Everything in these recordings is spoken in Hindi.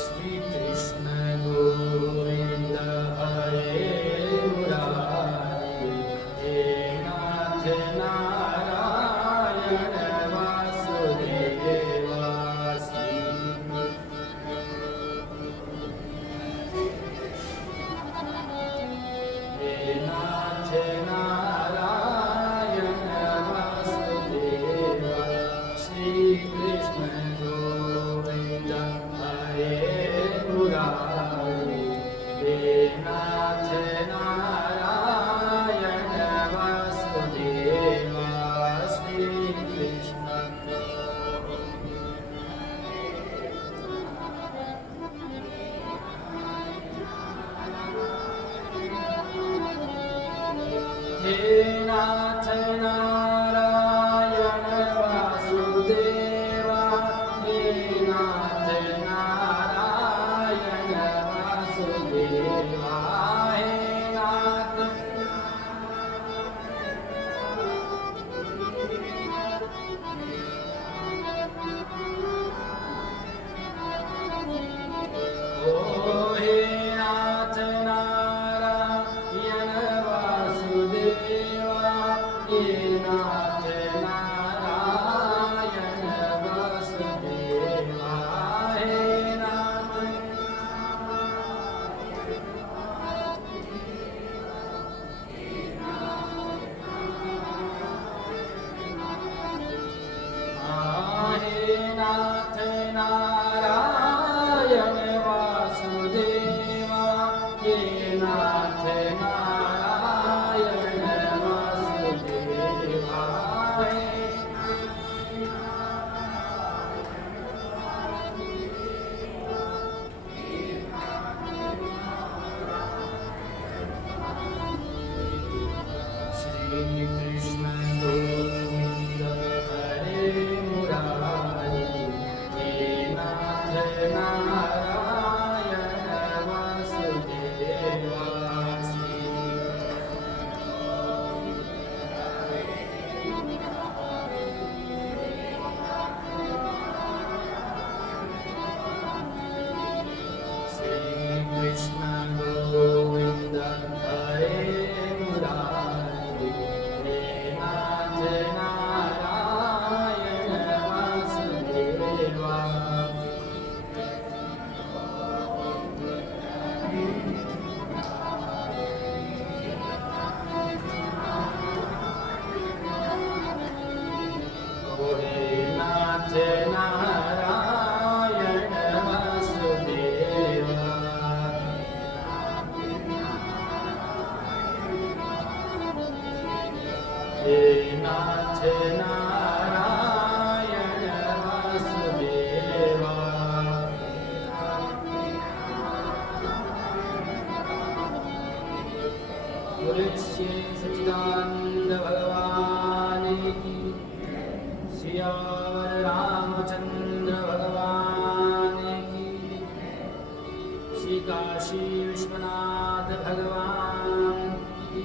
श्री कृष्ण गोविंद हरे मुरारी, हे नाथ नारायण वासुदेवा। हे नाथ नारायण वासुदेवा, श्री कृष्ण गोविंद हरे मुरारी, हे नाथ नारायण वासुदेवा। श्री कृष्ण हे नाथ नारायण वासुदेवा, हे नाथ नारायण वासुदेवा, हे नाथ ओ हे नाथ नारायण वासुदेवा, हे नाथ नारायण वासुदेवा, हे नाथ हे नाथ नारायण वासुदेवा, हे नाथ नारायण वासुदेवा, श्री कृष्ण गोविंद हरे मुरारी, हे नाथ नारायण वासुदेवा। श्री कृष्ण गोविंद हरे मुरारी, हे नाथ नारायण वासुदेवा। ओ हे नाथ नारायण वासुदेवा, हे नाथ नारायण वासुदेवा। बोले श्री सच्चिदानंद भगवान की, सियावर रामचंद्र भगवान की, श्री काशी विश्वनाथ भगवान की,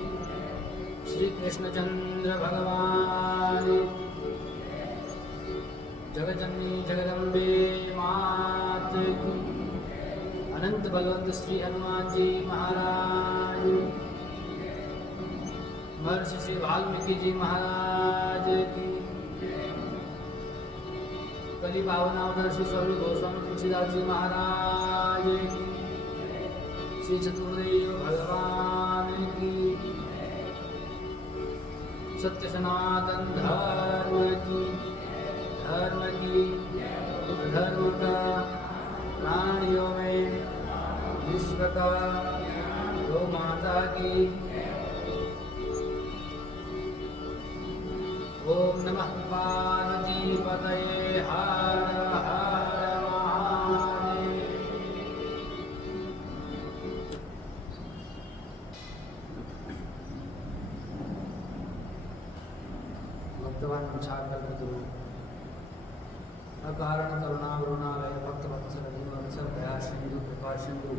श्री कृष्णचंद्र भगवान की, जगजननी जगदम्बे मात की, अनंत बलवंत श्री हनुमान जी महाराज, महर्षि श्री वाल्मीकि जी महाराज की, कली पावनावतार श्री स्वामी गोस्वामी तुलसीदास जी महाराज की, श्री चतुर्देव भगवान की, सत्य सनातन धर्म की, धर्म का प्राणियों में विश्व का गौ माता की। ओम नमः पार्वती पतये, हर हर महादेव। भक्तवान छाकल्पतरु अकारण करुणावरुणालय भक्तवत्सल दीनवत्सल दया सिंधु कृपा सिंधु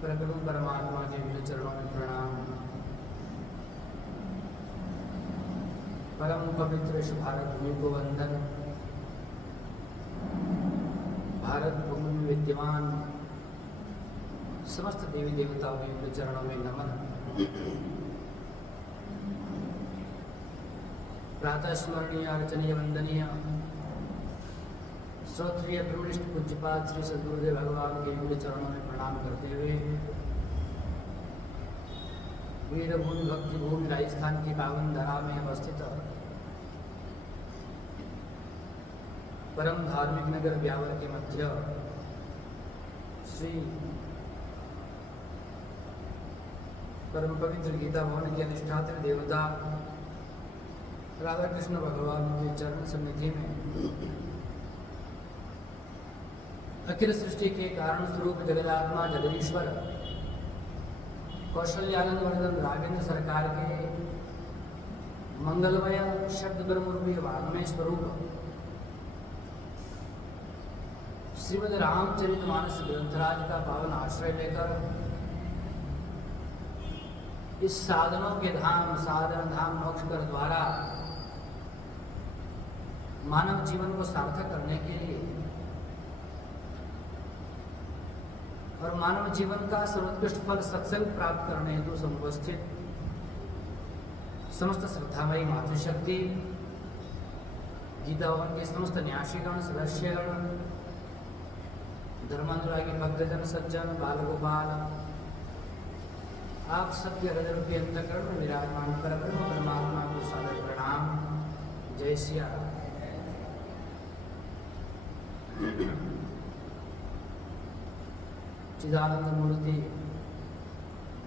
प्रभु परमात्मा के चरणों में प्रणाम। परम पवित्र इस भारत भूमि को वंदन। भारत भूमि में विद्यमान समस्त देवी देवताओं के चरणों में नमन। प्रातः स्मरणीय अर्चनीय वंदनीय श्रोत्रिय प्रविष्ट पूज्यपाद श्री सद्गुरुदेव भगवान के युग चरणों में प्रणाम करते हुए वीरभूमि भक्ति भूमि राजस्थान की पावन धरा में अवस्थित परम धार्मिक नगर ब्यावर के मध्य श्री परम पवित्र गीता भवन के अधिष्ठात्री देवता राधा कृष्ण भगवान के चरण सन्निधि में अखिल सृष्टि के कारण स्वरूप जगदात्मा जगदीश्वर कौशल्यानंद वर्धन राघवेंद्र सरकार के मंगलमय शब्द ब्रह्मरूपी वाग्मय स्वरूप श्रीमद् रामचरितमानस ग्रंथराज का पावन आश्रय लेकर इस साधनों के धाम साधन धाम मोक्ष कर द्वारा मानव जीवन को सार्थक करने के लिए और मानव जीवन का सर्वोत्कृष्ट फल सत्संग प्राप्त करने हेतु समुपस्थित समस्त श्रद्धामयी मातृशक्ति गीता भवन के समस्त न्यासीगण सदस्यगण धर्मानुरागी भक्तजन सज्जन बाल गोपाल आप सबके हृदय रूपी अंतःकरण में विराजमान परब्रह्म परमात्मा को सादर प्रणाम। जय सिया राम। चिदानंद मूर्ति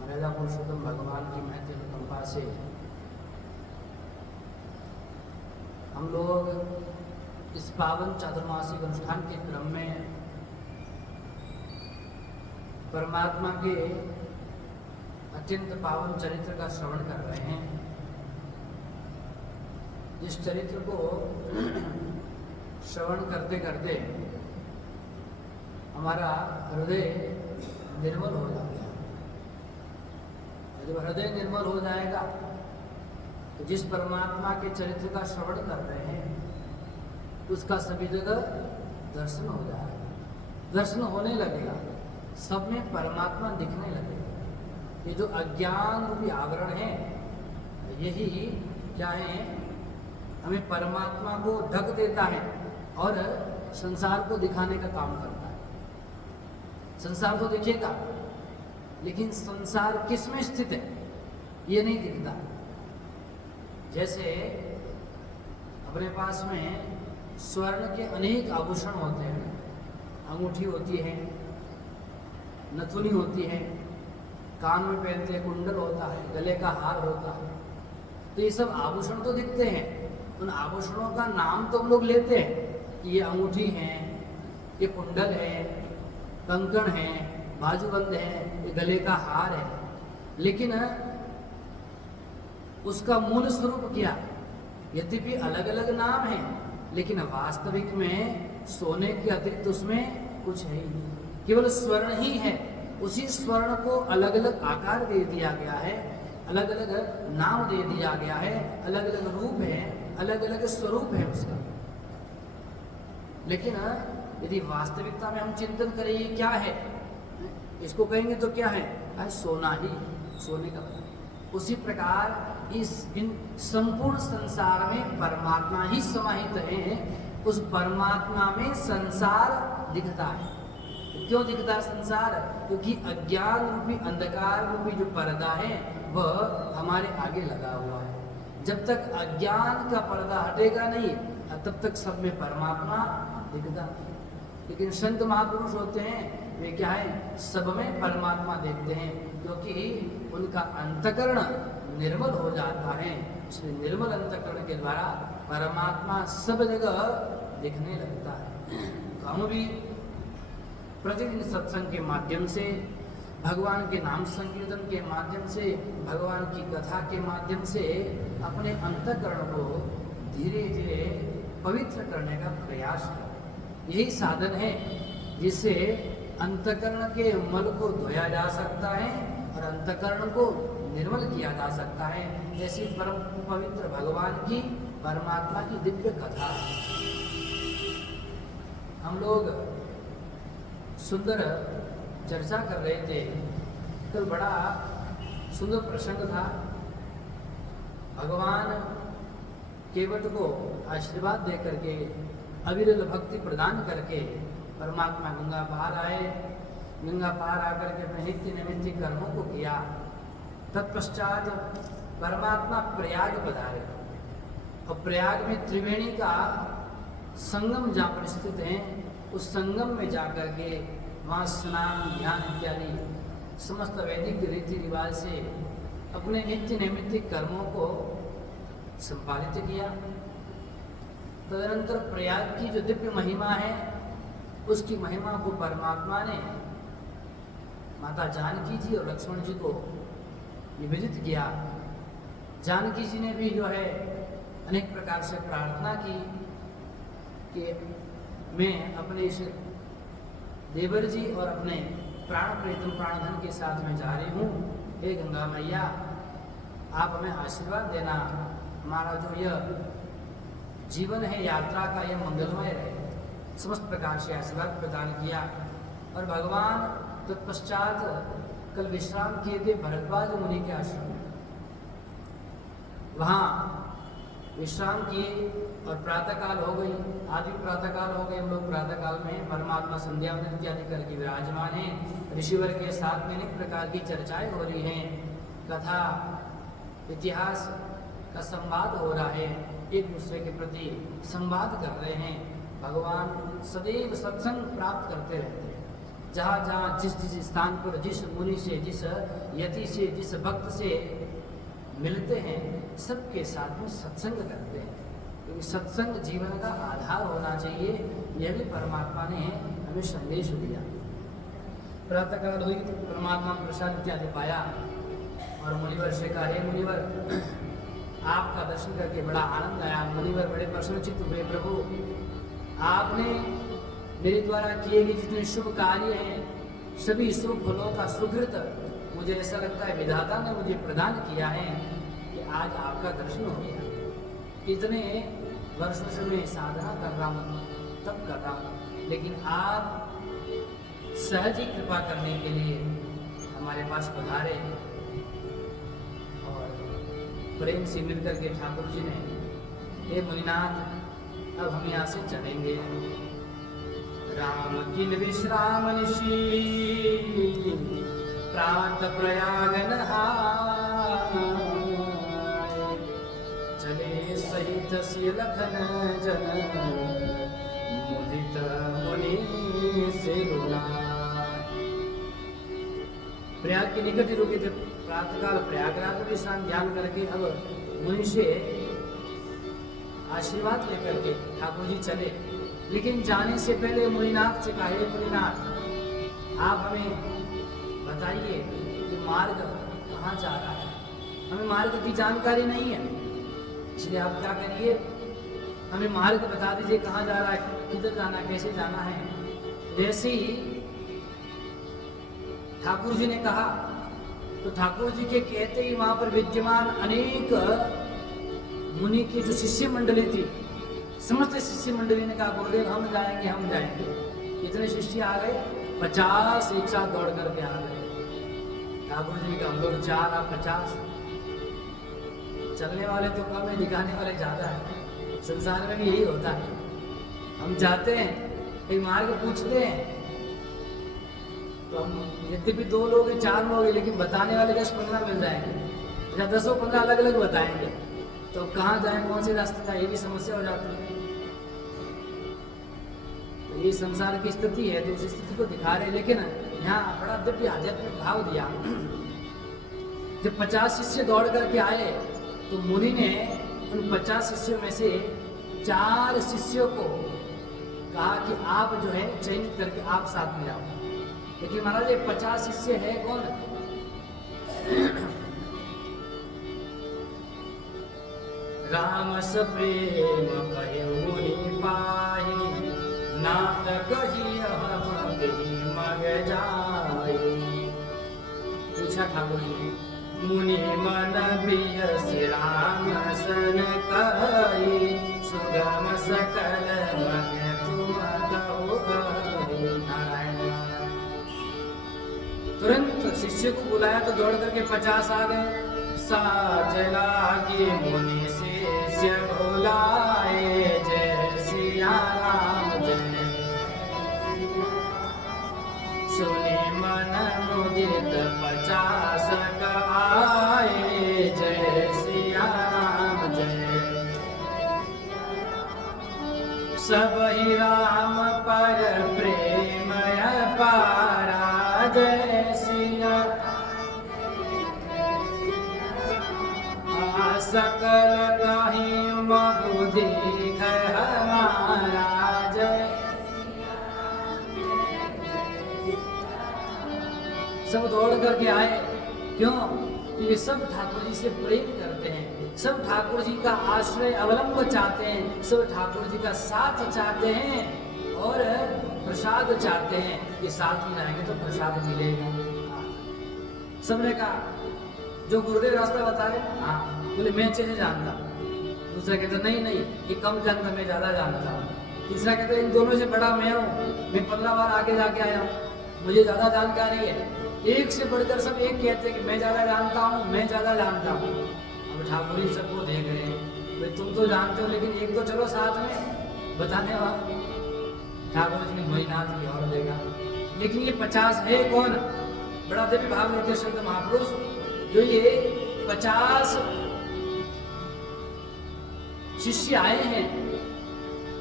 मर्यादा पुरुषोत्तम भगवान की महत्व कृपा से हम लोग इस पावन चातुर्मासिक अनुष्ठान के क्रम में परमात्मा के अत्यंत पावन चरित्र का श्रवण कर रहे हैं। इस चरित्र को श्रवण करते करते हमारा हृदय निर्मल हो जाता है। जब हृदय निर्मल हो जाएगा तो जिस परमात्मा के चरित्र का श्रवण कर रहे हैं उसका सभी जगह दर्शन हो जाएगा, दर्शन होने लगेगा, सब में परमात्मा दिखने लगेगा। ये जो अज्ञान रूपी आवरण है यही क्या है, हमें परमात्मा को ढक देता है और संसार को दिखाने का काम करता है। संसार तो दिखेगा लेकिन संसार किस में स्थित है ये नहीं दिखता। जैसे अपने पास में स्वर्ण के अनेक आभूषण होते हैं, अंगूठी होती है, नथुनी होती है, कान में पहनते हैं, कुंडल होता है, गले का हार होता है, तो ये सब आभूषण तो दिखते हैं। उन आभूषणों का नाम तो हम लोग लेते हैं कि ये अंगूठी है, ये कुंडल है, कंकण है, बाजूबंद है, ये गले का हार है, लेकिन उसका मूल स्वरूप क्या? यद्यपि अलग अलग नाम है लेकिन वास्तविक में सोने के अतिरिक्त उसमें कुछ है ही नहीं, केवल स्वर्ण ही है। उसी स्वर्ण को अलग अलग आकार दे दिया गया है, अलग अलग नाम दे दिया गया है, अलग अलग रूप है, अलग अलग स्वरूप है उसका। लेकिन यदि वास्तविकता में हम चिंतन करें ये क्या है, इसको कहेंगे तो क्या है? अरे सोना ही, सोने का बना। उसी प्रकार इन संपूर्ण संसार में परमात्मा ही समाहित है। उस परमात्मा में संसार दिखता है। क्यों दिखता है संसार? क्योंकि अज्ञान रूपी अंधकार रूपी जो पर्दा है वह हमारे आगे लगा हुआ है। जब तक अज्ञान का पर्दा हटेगा नहीं तब तक सब में परमात्मा दिखता है। लेकिन संत महापुरुष होते हैं वे क्या है, सब में परमात्मा देखते हैं, क्योंकि उनका अंतःकरण निर्मल हो जाता है। इसलिए निर्मल अंतःकरण के द्वारा परमात्मा सब जगह दिखने लगता है। तो हम भी प्रतिदिन सत्संग के माध्यम से, भगवान के नाम संकीर्तन के माध्यम से, भगवान की कथा के माध्यम से अपने अंतःकरण को धीरे धीरे पवित्र करने का प्रयास करें। यही साधन है जिससे अंतःकरण के मल को धोया जा सकता है और अंतःकरण को निर्मल किया जा सकता है। ऐसी परम पवित्र भगवान की परमात्मा की दिव्य कथा। हम लोग सुंदर चर्चा कर रहे थे, तो बड़ा सुंदर प्रसंग था। भगवान केवट को आशीर्वाद दे करके, अविरल भक्ति प्रदान करके परमात्मा गंगा पार आए। गंगा पार आकर के अपने नित्य नैमित्तिक कर्मों को किया। तत्पश्चात परमात्मा प्रयाग पधारे, और प्रयाग में त्रिवेणी का संगम जहाँ पर स्थित है, उस संगम में जाकर के वहाँ स्नान ध्यान इत्यादि समस्त वैदिक रीति रिवाज से अपने नित्य नैमित्तिक कर्मों को संपादित किया। तदनंतर प्रयाग की जो दिव्य महिमा है, उसकी महिमा को परमात्मा ने माता जानकी जी और लक्ष्मण जी को निवेदित किया। जानकी जी ने भी जो है अनेक प्रकार से प्रार्थना की कि मैं अपने इस देवर जी और अपने प्राण प्रीतम प्राणधन के साथ में जा रही हूँ। हे गंगा मैया, आप हमें आशीर्वाद देना, हमारा जो यह जीवन है यात्रा का यह मंगलमय रहे। समस्त प्रकार से आशीर्वाद प्रदान किया। और भगवान तत्पश्चात कल विश्राम किए थे भरद्वाज मुनि के आश्रम में। वहाँ विश्राम किए और प्रातःकाल हो गई, आदि प्रातःकाल हो गए। हम लोग प्रातःकाल में परमात्मा संध्या वंदन इत्यादि करके विराजमान हैं। ऋषिवर के साथ में अनेक प्रकार की चर्चाएं हो रही हैं, कथा इतिहास का संवाद हो रहा है, एक दूसरे के प्रति संवाद कर रहे हैं। भगवान सदैव सत्संग प्राप्त करते रहते हैं। जहाँ जहाँ जिस जिस स्थान पर जिस मुनि से, जिस यति से, जिस भक्त से मिलते हैं, सबके साथ में सत्संग करते हैं, क्योंकि सत्संग जीवन का आधार होना चाहिए। यह भी परमात्मा ने हमें संदेश दिया। प्रातःकाल हुई, परमात्मा प्रसाद इत्यादि पाया और मुनिवर से कहा, हे मुनिवर, आपका दर्शन करके बड़ा आनंद आया। मुनिवर बड़े प्रसन्नचित्त हुए। प्रभु, आपने मेरे द्वारा किए गए जितने शुभ कार्य हैं, सभी शुभ फलों का सुकृत मुझे ऐसा लगता है विधाता ने मुझे प्रदान किया है कि आज आपका दर्शन हो गया। इतने वर्षों से मैं साधना कर रहा हूँ, तब कर रहा हूँ, लेकिन आप सहज ही कृपा करने के लिए हमारे पास पधारे। और प्रेम से मिलकर के ठाकुर जी ने, हे मुनिनाथ, अब हम यहाँ से चलेंगे। राम किन विश्राम निशि प्रात प्रयाग नहाए, चले सहित सिय लखन जन मुदित मुनि से प्रयाग के निकट ही रुके थे। प्रातःकाल प्रयागराज में विश्राम ध्यान करके अब मुनि से आशीर्वाद लेकर के ठाकुर जी चले। लेकिन जाने से पहले मुनिनाथ से कहा, हे मुनिनाथ, आप हमें बताइए कि मार्ग कहाँ जा रहा है। हमें मार्ग की जानकारी नहीं है, इसलिए आप क्या करिए, हमें मार्ग बता दीजिए, कहाँ जा रहा है, किधर जाना है, कैसे जाना है। जैसे ही ठाकुर जी ने कहा, तो ठाकुर जी के कहते ही वहां पर विद्यमान अनेक मुनि की जो शिष्य मंडली थी, समस्त शिष्य मंडली ने कहा, गुरुदेव हम जाएंगे, हम जाएंगे। इतने शिष्य आ गए, 50 एक साथ दौड़ करके आ गए। ठाकुर जी ने कहा, हम लोग 4 आप 50। चलने वाले तो कम है, दिखाने वाले ज्यादा है। संसार में भी यही होता है। हम जाते हैं, कई मार्ग पूछते हैं, तो हम यद्यपि 2 लोग हैं, 4 लोग हैं, लेकिन बताने वाले 10-15 मिल जाएंगे, या 10-15 अलग अलग बताएंगे, तो कहाँ जाएं, कौन से रास्ते का, ये भी समस्या हो जाती है। तो ये संसार की स्थिति है, तो उस स्थिति को दिखा रहे। लेकिन यहाँ बड़ा दिव्य आध्यात्मिक भाव दिया। जब 50 शिष्य दौड़ करके आए, तो मुनि ने उन 50 शिष्यों में से 4 शिष्यों को कहा कि आप जो है चयनित करके आप साथ में जाओ। लेकिन महाराज ये 50 शिष्य है कौन? राम स प्रेम कहियो मुनि पाहि, नाथ कहियो मग जाय। पूछा ठाकुर जी, मुनि मन बियसि राम सन कहि, सुगम सकल मन तुम कहो हरि। नारायण नारायण। तुरंत शिष्य को बुलाया तो दौड़ करके 50 आ गए। साज लागे मुनि शिष्य बुलाए, जय सिया राम जय। सुनि मन मुदित 50 आए, जय सिया राम जय। सब ही राम पर प्रेम अपारा, जय सिया। सकल कहीं मगु देख हमारा, जय। सब दौड़ करके आए, क्यों? कि ये सब ठाकुर जी से प्रेम करते हैं, सब ठाकुर जी का आश्रय अवलंब चाहते हैं, सब ठाकुर जी का साथ चाहते हैं और प्रसाद चाहते हैं। ये साथ में रहेंगे तो प्रसाद मिलेगा। सबने कहा जो गुरुदेव रास्ता बता रहे, हाँ बोले मैं अच्छे से जानता। दूसरा कहता नहीं नहीं ये कम जानता, मैं ज्यादा जानता हूँ। तीसरा कहता इन दोनों से बड़ा मैं हूँ, मैं 15 बार आगे जाके आया हूँ, मुझे ज्यादा जानकारी है। एक से बढ़कर सब एक कहते हैं कि मैं ज्यादा जानता हूँ, मैं ज्यादा जानता हूँ। अब ठाकुर जी सबको देख रहे हैं, भाई तुम तो जानते हो लेकिन एक तो चलो साथ में बताने वाला। ठाकुर जी ने मोहिनाथ की और देखा, लेकिन ये 50 है कौन? बड़ा देवी भाव लेते संत महापुरुष, जो ये 50 शिष्य आए हैं,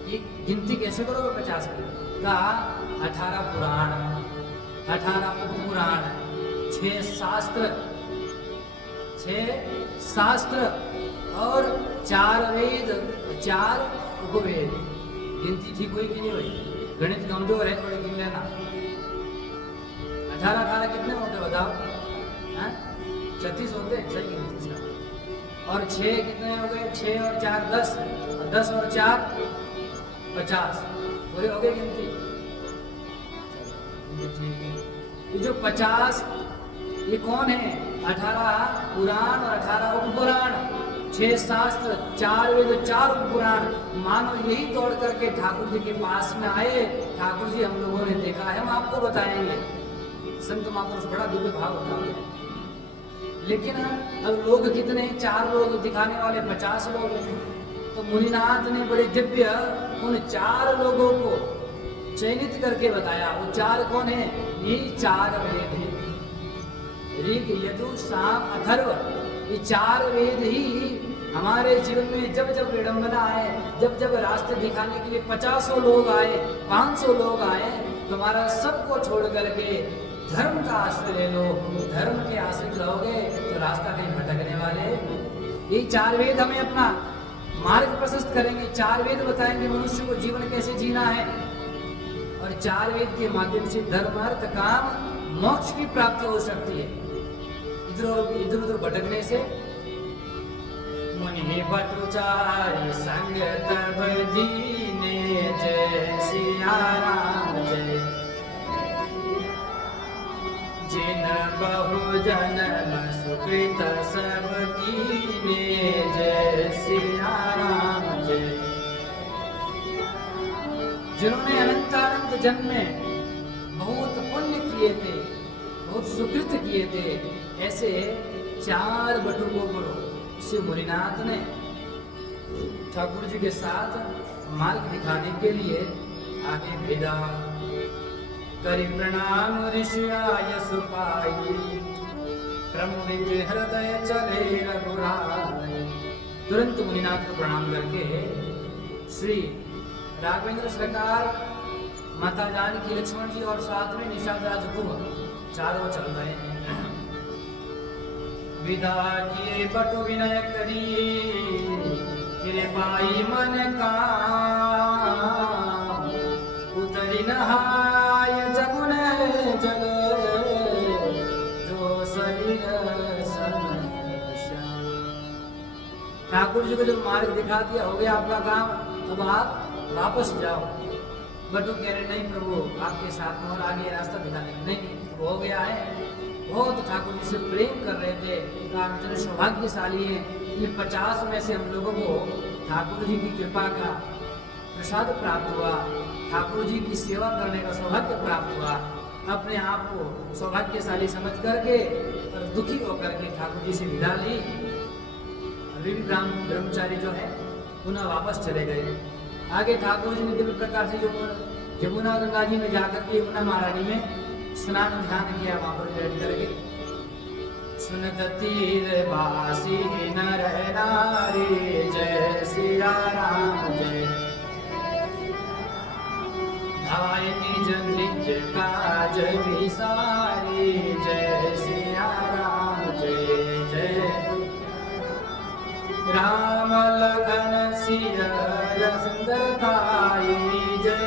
ये गिनती कैसे करोगे 50 की? का 18 पुराण, 18 उपपुराण, 6 शास्त्र और 4 वेद, 4 उपवेद। गिनती ठीक हुई कि नहीं हुई? गणित कमजोर है, थोड़ी गिन लेना। 18 कितने होते बताओ? 36 होते हैं, सही गिनती से। और 6 कितने हो गए? 6 और 4 10, 10 और 4 50, पूरे हो गए गिनती। ये जो 50 ये कौन है? 18 पुराण और 18 उपपुराण, 6 शास्त्र, 4 वेद, 4 उपपुराण। मानो यही दौड़ करके ठाकुर जी के पास में आए, ठाकुर जी हम लोगों ने देखा है, हम आपको बताएंगे। संत महापुरुष बड़ा दिव्य भाव बताते हैं। लेकिन अब लोग कितने हैं? 4 लोग, दिखाने वाले 50 लोग हैं। तो मुनिनाथ ने बड़े दिव्य उन 4 लोगों को चयनित करके बताया। वो 4 कौन है? ये 4 वेद हैं, ऋग यजुर साम अथर्व। ये 4 वेद ही हमारे जीवन में जब जब विडंबना आए, जब जब रास्ते दिखाने के लिए 50 लोग आए, 500 लोग आए, तुम्हारा सबको छोड़ करके धर्म का आश्रय ले लो। धर्म के आश्रित रहोगे तो रास्ता कहीं भटकने वाले। ये 4 वेद हमें अपना मार्ग प्रशस्त करेंगे। 4 वेद बताएंगे मनुष्य को जीवन कैसे जीना है, और 4 वेद के माध्यम से धर्म, अर्थ, काम, मोक्ष की प्राप्ति हो सकती है, इधर उधर भटकने से। मुनि बटुचारी संग तब दीने, जय सिया राम जय। जिन बहु जन्म सुकृत सब कीने, जय सिया राम जय। जिन्होंने अनंत जन्म में बहुत पुण्य किए थे, बहुत सुकृत किए थे, ऐसे 4 बटुकों को श्री मुनिनाथ ने ठाकुर जी के साथ मार्ग दिखाने के लिए आगे भेजा। करि प्रणाम ऋषियाय सुपाई, प्रमुदित हृदय चले रघुराई। तुरंत मुनिनाथ को प्रणाम करके श्री राघवेंद्र सरकार, माता जानकी, लक्ष्मण जी और साथ में निषाद राजगुरु चारों चल रहे हैं। विदा किए बटु विनय करिए, कृपाई मन का उतरी नहाय जमुन जल, जो शरीर ठाकुर जी को जब मार्ग दिखा दिया, हो गया आपका काम, अब आप वापस जाओ। बटू कह रहे नहीं प्रभु आपके साथ में और आगे रास्ता दिखाने नहीं, हो गया है, बहुत ठाकुर जी से प्रेम कर रहे थे। कहा इतने सौभाग्यशाली हैं, इन 50 में से हम लोगों को ठाकुर जी की कृपा का प्रसाद प्राप्त हुआ, ठाकुर जी की सेवा करने का सौभाग्य प्राप्त हुआ। अपने आप को सौभाग्यशाली समझ करके और दुखी होकर के ठाकुर जी से विदा ली। अभी भी ब्रह्मचारी जो है पुनः वापस चले गए। आगे ठाकुर जी ने दिव्य प्रकार से जो यमुना गंगा जी में जाकर के यमुना महारानी में स्नान ध्यान किया, वहां पर बैठ करके सुनत तीर बासी नर नारी जय सिया राम जय, धाय निज निज काज विसारी जय सिया राम जय जय, राम लखन सिया सुंदर ताई जय,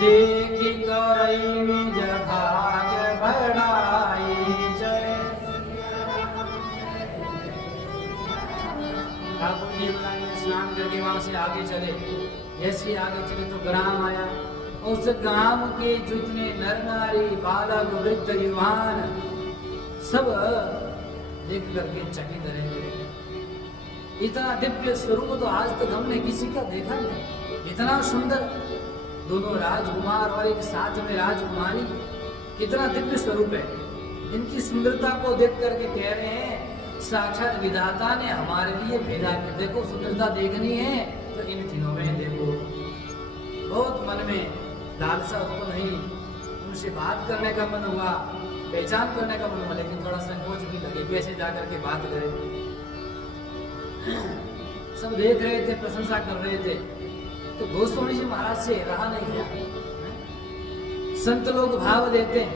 देखी करई निज भाग्य बढ़ाई जय। ठाकुर जी में स्नान करके वहां से आगे चले। जैसे आगे चले तो ग्राम आया। उस ग्राम के जितने नर नारी बालक वृद्ध युवान सब देख करके चकित रहे। इतना दिव्य स्वरूप तो आज तक हमने किसी का देखा नहीं। इतना सुंदर दोनों राजकुमार और एक साथ में राजकुमारी, कितना दिव्य स्वरूप है। इनकी सुंदरता को देख करके कह रहे हैं साक्षात विधाता ने हमारे लिए भेजा कि देखो सुंदरता देखनी है तो इन तीनों में देखो। बहुत मन में लालसा उत्पन्न हुई, उनसे बात करने का मन हुआ, पहचान करने का मन हुआ, लेकिन थोड़ा संकोच भी लगे कैसे जाकर के बात करें। सब देख रहे थे, प्रशंसा कर रहे थे, तो गोस्वामी जी महाराज से रहा नहीं गया। संत लोग भाव देते हैं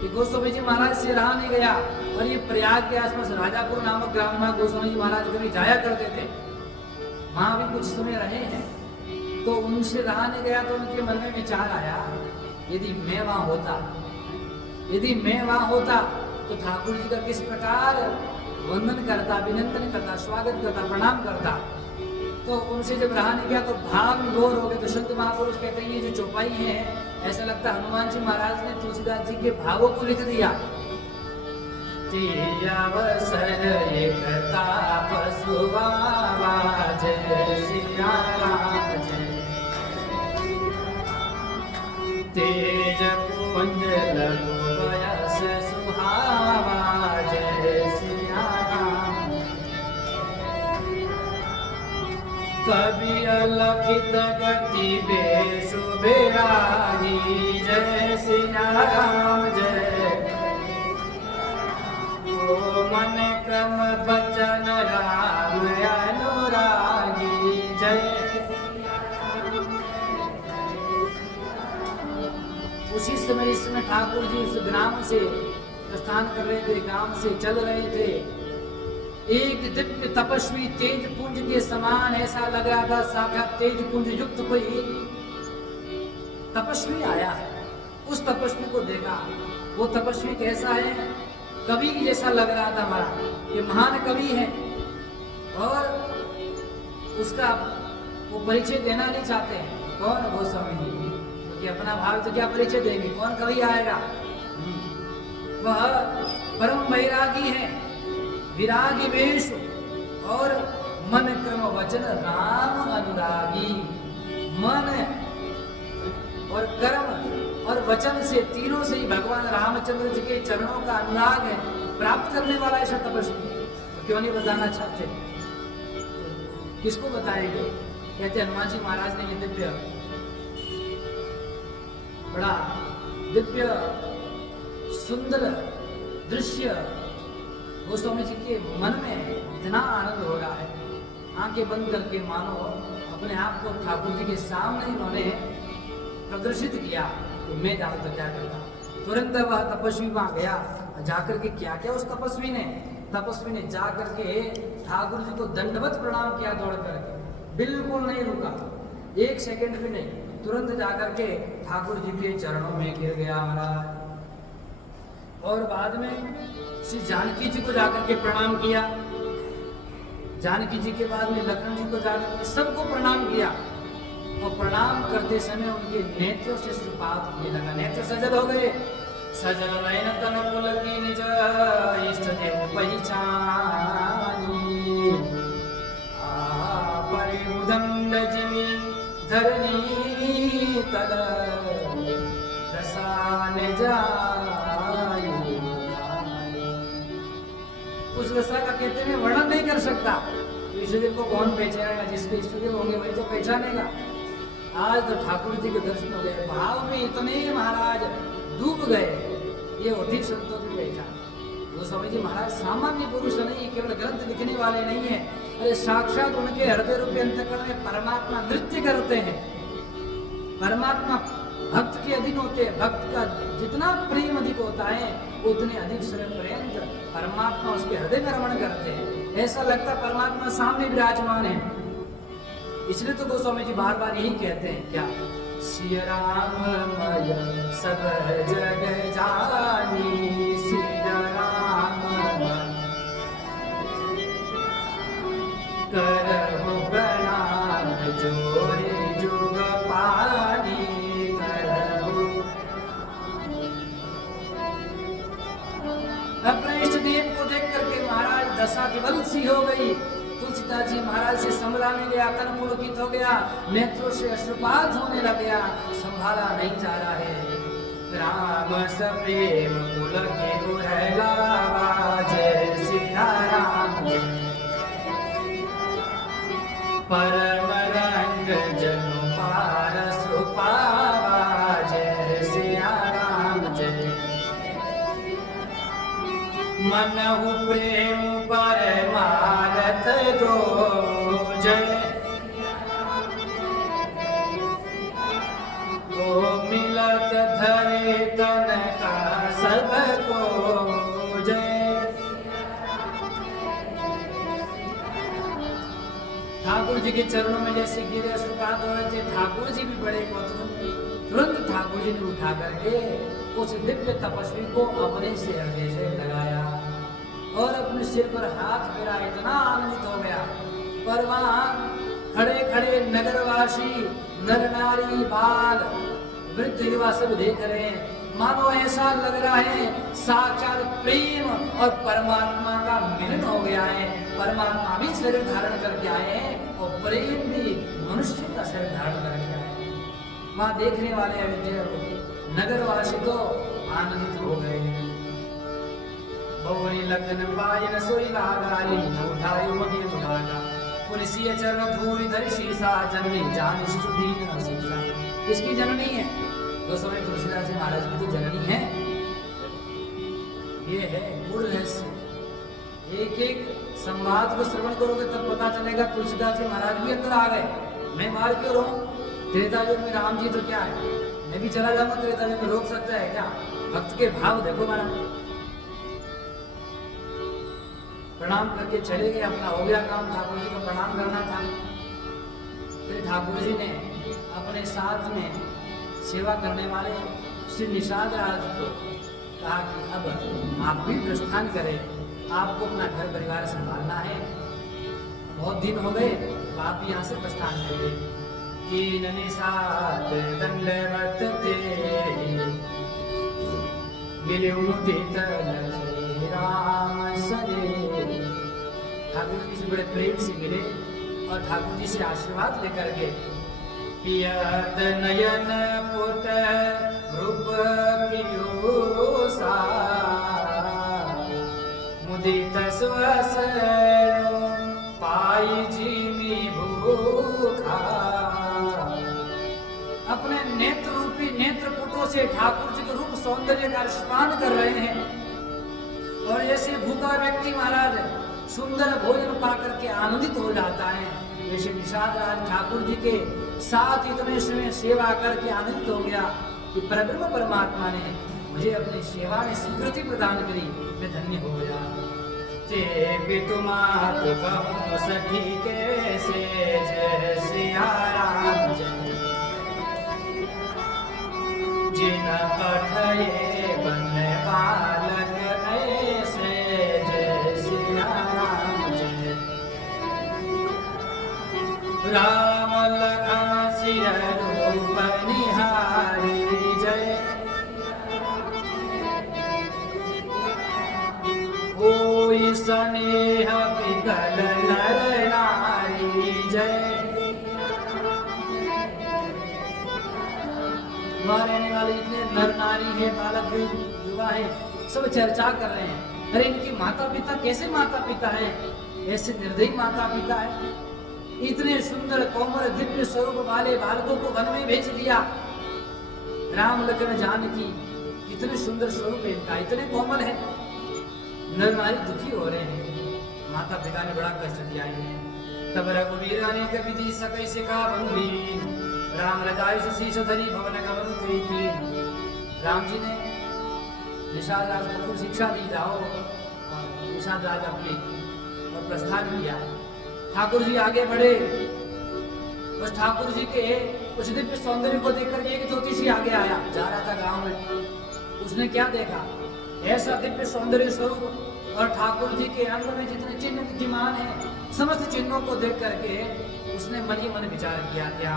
कि गोस्वामी जी महाराज से रहा नहीं गया। और ये प्रयाग के आसपास राजापुर नामक ग्राम में गोस्वामी जी महाराज कभी जाया करते थे, वहां भी कुछ समय रहे हैं। तो उनसे रहा नहीं गया तो उनके मन में विचार आया, यदि मैं वहां होता तो ठाकुर जी का किस प्रकार वंदन करता, अभिनंदन करता, स्वागत करता, प्रणाम करता। तो उनसे जब रहा नहीं गया तो भाव विभोर हो गए। तो संत महापुरुष कहते हैं ये जो चौपाई है, ऐसा लगता है हनुमान जी महाराज ने तुलसीदास जी के भावों को लिख दिया। तेज पुंज लघु बयस सुहावा जय सिया राम, कवि अलखित गति बेशु बेरागी जय सिया राम जय, ओ मन क्रम बचन राम अनुरागी जय। उसी समय इस समय ठाकुर जी उस ग्राम से प्रस्थान कर रहे थे, गांव से चल रहे थे। एक दिव्य तपस्वी तेज पुंज के समान ऐसा लग रहा था, साक्षात तेज पुंज युक्त कोई तपस्वी आया है। उस तपस्वी को देखा, वो तपस्वी कैसा है, कवि जैसा लग रहा था हमारा, ये महान कवि है। और उसका वो परिचय देना नहीं चाहते हैं। कौन? गोस्वामी जी। क्योंकि अपना भाव तो क्या परिचय देंगे, कौन कवि आएगा। वह परम वैरागी है, विरागी वेश और मन क्रम वचन राम अनुरागी। मन और कर्म और वचन से, तीनों से ही भगवान रामचंद्र जी के चरणों का अनुराग है, प्राप्त करने वाला ऐसा तपस्वी। तो क्यों नहीं बताना चाहते, किसको बताएंगे। कहते हनुमान जी महाराज ने ये दिव्य, बड़ा दिव्य सुंदर दृश्य गोस्वामी जी के मन में इतना आनंद हो रहा है, आंखें बंद करके मानो अपने आप को ठाकुर जी के सामने इन्होंने प्रदर्शित किया कि मैं जाऊं तो क्या करता। तुरंत वह तपस्वी वहां गया, जाकर के क्या किया उस तपस्वी ने जाकर के ठाकुर जी को दंडवत प्रणाम किया दौड़ करके, बिल्कुल नहीं रुका, एक सेकंड भी नहीं, तुरंत जाकर के ठाकुर जी के चरणों में गिर गया महाराज। और बाद में श्री जानकी जी को जाकर के प्रणाम किया, जानकी जी के बाद में लखन जी को जाकर के सबको प्रणाम किया। और प्रणाम करते समय उनके नेत्रों से श्रुपात होने लगा, नेत्र सजल हो गए। सजल नयन तन पुलकी निज इष्ट देव पहिचानी, परे उदंड जिमि धरनी तल रसान जाय। उस रसा का कहते हैं वर्णन नहीं कर सकता। इष्टदेव को कौन पहचानेगा? जिसके इष्टदेव होंगे वही तो पहचानेगा। आज तो ठाकुर जी के दर्शन हो गए, भाव में इतने महाराज डूब गए। ये होती संतों की पहचान। गोस्वामी जी महाराज सामान्य पुरुष नहीं, केवल ग्रंथ लिखने वाले नहीं है। अरे साक्षात उनके हृदय रूपी अंतःकरण में परमात्मा नृत्य करते हैं। परमात्मा भक्त के अधीन होते हैं। भक्त का जितना प्रेम अधिक होता है उतने अधिक शरण पर्यंत परमात्मा उसके हृदय में रमण करते हैं। ऐसा लगता है परमात्मा सामने विराजमान है। इसलिए तो गोस्वामी जी बार बार यही कहते हैं, क्या सिया राम मय सब जग जानी, सिया राम करहु प्रणाम जोरे जुग पानी, करहु। अपने इष्ट देव को देख करके महाराज दशा विवल सी हो गई। तुलसीदास जी महाराज से संभलाने गया, तन पुलकित हो गया, नेत्रों से अश्रुपात होने लग गया, संभाला नहीं जा रहा है। राम सप्रेम पुलके उड़ैला, जय सिया राम परम रंग जनु पारस पावा, जय सिया राम जय। मनहु प्रेम परमारथ दो, जय। ओ मिलत धरे तन का सब को, जय। ठाकुर जी के चरणों में जैसे गिरे अश्रुपात हो रहे थे, ठाकुर जी भी बड़े कौतूहल। तुरंत ठाकुर जी ने उठा करके उस दिव्य तपस्वी को अपने से हृदय से लगाया और अपने सिर पर हाथ फेरा। इतना आनंदित हो गया। पर वहां खड़े खड़े नगरवासी, नर नारी, बाल, वृद्ध, युवा सब देख रहे हैं। मानो ऐसा लग रहा है साक्षात प्रेम और परमात्मा का मिलन हो गया है। परमात्मा भी शरीर धारण करके आए हैं और प्रेम भी मनुष्य का शरीर धारण करके आए हैं। वहां देखने वाले नगरवासी तो आनंदित हो गए। बौरी लखन पायन सोई लागाली, उठायो मगे उठागा, पुलिसिय चरण धूरी धरि शीसा, जननी जान सुदीन असीसा। इसकी जननी है गोस्वामी तुलसीदास जी महाराज की तो जननी है। ये है गुड़ रहस्य। एक एक संवाद को श्रवण करोगे तब पता चलेगा तुलसीदास जी महाराज भी अंदर आ गए। मैं बाहर क्यों रहूं? त्रेता युग में राम जी तो क्या है, मैं भी चला जाऊंगा त्रेता युग में, रोक सकता है क्या? भक्त के भाव देखो महाराज। प्रणाम करके चले गए, अपना हो गया काम। ठाकुर जी को प्रणाम करना था। फिर ठाकुर जी ने अपने साथ में सेवा करने वाले श्री निषाद राज को कहा कि अब आप भी प्रस्थान करें, आपको अपना घर परिवार संभालना है, बहुत दिन हो गए, तो आप भी यहाँ से प्रस्थान करिए। कीन निषाद दंडवत ते, मिले मुदित लखे राम सने। ठाकुर जी से बड़े प्रेम से मिले और ठाकुर जी से आशीर्वाद लेकर के पियत नयन पुट रूप पियूसा, मुदित स्वसरो पाई जीमी भूखा। अपने नेत्र रूपी नेत्र पुटों से ठाकुर जी के रूप सौंदर्य का स्नान कर रहे हैं। और ऐसे भूखा व्यक्ति महाराज सुंदर भोजन पाकर के आनंदित हो जाता है। वैसे निषाद राज ठाकुर जी के साथ इतने समय सेवा करके आनंदित हो गया कि परब्रह्म परमात्मा ने मुझे अपनी सेवा में स्वीकृति प्रदान करी, मैं धन्य हो गया। जे तुमात कहूं सखी कैसे, जय सिया राम जय। जिन पठये बन बालक ऐसे, जय सिया राम जय। राम लखन सिया स्नेह पिगल नर नारी जय। वहाँ रहने वाले जितने नर नारी है, बालक युवा है, सब चर्चा कर रहे हैं, अरे इनके माता पिता कैसे माता पिता हैं, ऐसे निर्दयी माता पिता है। इतने सुंदर कोमल दिव्य स्वरूप वाले बालकों को वन में भेज दिया। राम लखन जानकी, इतने सुंदर स्वरूप है इनका, इतने कोमल है। नर नारी दुखी हो रहे हैं, माता पिता ने बड़ा कष्ट दिया है। तब रघुवीर ने कभी दी सकै सिखा बंदी, राम रजाई शीश धरी भवन गवन की। राम जी ने निषाद राज को शिक्षा दी, जाओ निषाद राज अपने और प्रस्थान किया। ठाकुर जी आगे बढ़े, उस ठाकुर जी के उस दिव्य सौंदर्य को देखकर एक ज्योतिषी आगे आया, जा रहा था गांव में। उसने क्या देखा, ऐसा दिव्य सौंदर्य स्वरूप और ठाकुर जी के अंग में जितने चिन्ह विद्यमान है, समस्त चिन्हों को देख करके उसने मन ही मन विचार किया, क्या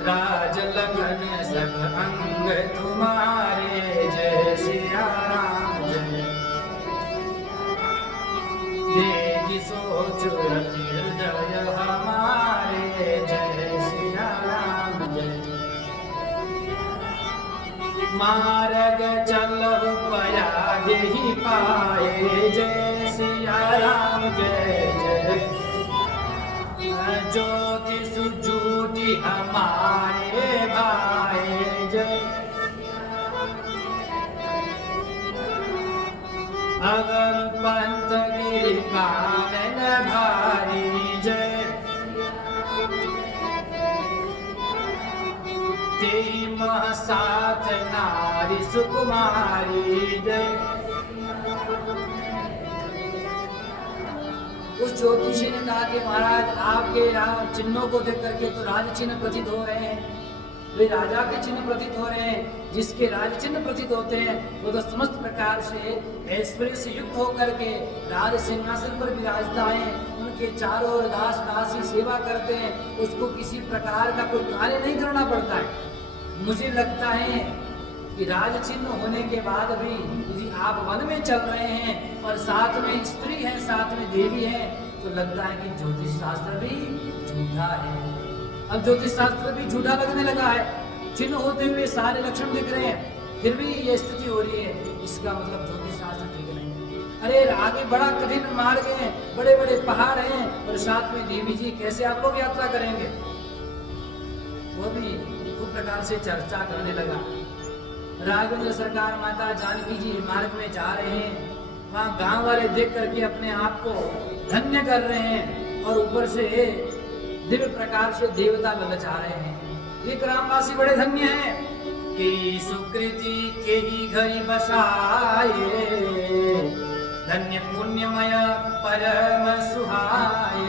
राज लखन सब अंग तुम्हारे, जय सिया राम जय। देगी सोच रति हृदय हमारे, जय सिया राम जय। मार्ग चलहु पयाग ही पाए, जय सिया राम जय जय। ज्योति सुज्योति हमारे भाई, जय। अगम पंथ गिरि पावन भारी, जय। तेई मह साथ नारी सुकुमारी, जय। उस ज्योतिषी ने कहा कि महाराज आपके चिन्हों को देख करके तो राज चिन्ह प्रतीत हो रहे हैं, वे राजा के चिन्ह प्रतीत हो रहे हैं। जिसके राज चिन्ह प्रतीत होते हैं वो तो समस्त प्रकार से ऐश्वर्य से युक्त होकर के राज सिंहासन पर विराजता है, उनके चारों ओर दास दासी सेवा करते हैं, उसको किसी प्रकार का कोई कार्य नहीं करना पड़ता है। मुझे लगता है कि राज चिन्ह होने के बाद भी यदि आप वन में चल रहे हैं और साथ में स्त्री है, साथ में देवी है, तो लगता है कि ज्योतिष शास्त्र भी झूठा है। अब ज्योतिष शास्त्र भी झूठा लगने लगा है, चिन्ह होते हुए सारे लक्षण दिख रहे हैं, फिर भी ये स्थिति हो रही है, इसका मतलब ज्योतिष शास्त्र ठीक नहीं। अरे आगे बड़ा कठिन मार्ग है, बड़े बड़े पहाड़ हैं और साथ में देवी जी, कैसे आप लोग यात्रा करेंगे? वो भी खूब प्रकार से चर्चा करने लगा। राघवेंद्र सरकार माता जानकी जी मार्ग में जा रहे हैं, वहाँ गांव वाले देख करके अपने आप को धन्य कर रहे हैं और ऊपर से दिव्य प्रकार से देवता ललचा रहे हैं। ये ग्रामवासी बड़े धन्य हैं कि सुकृति के ही घरी बसाए, धन्य पुण्यमय परम सुहाए।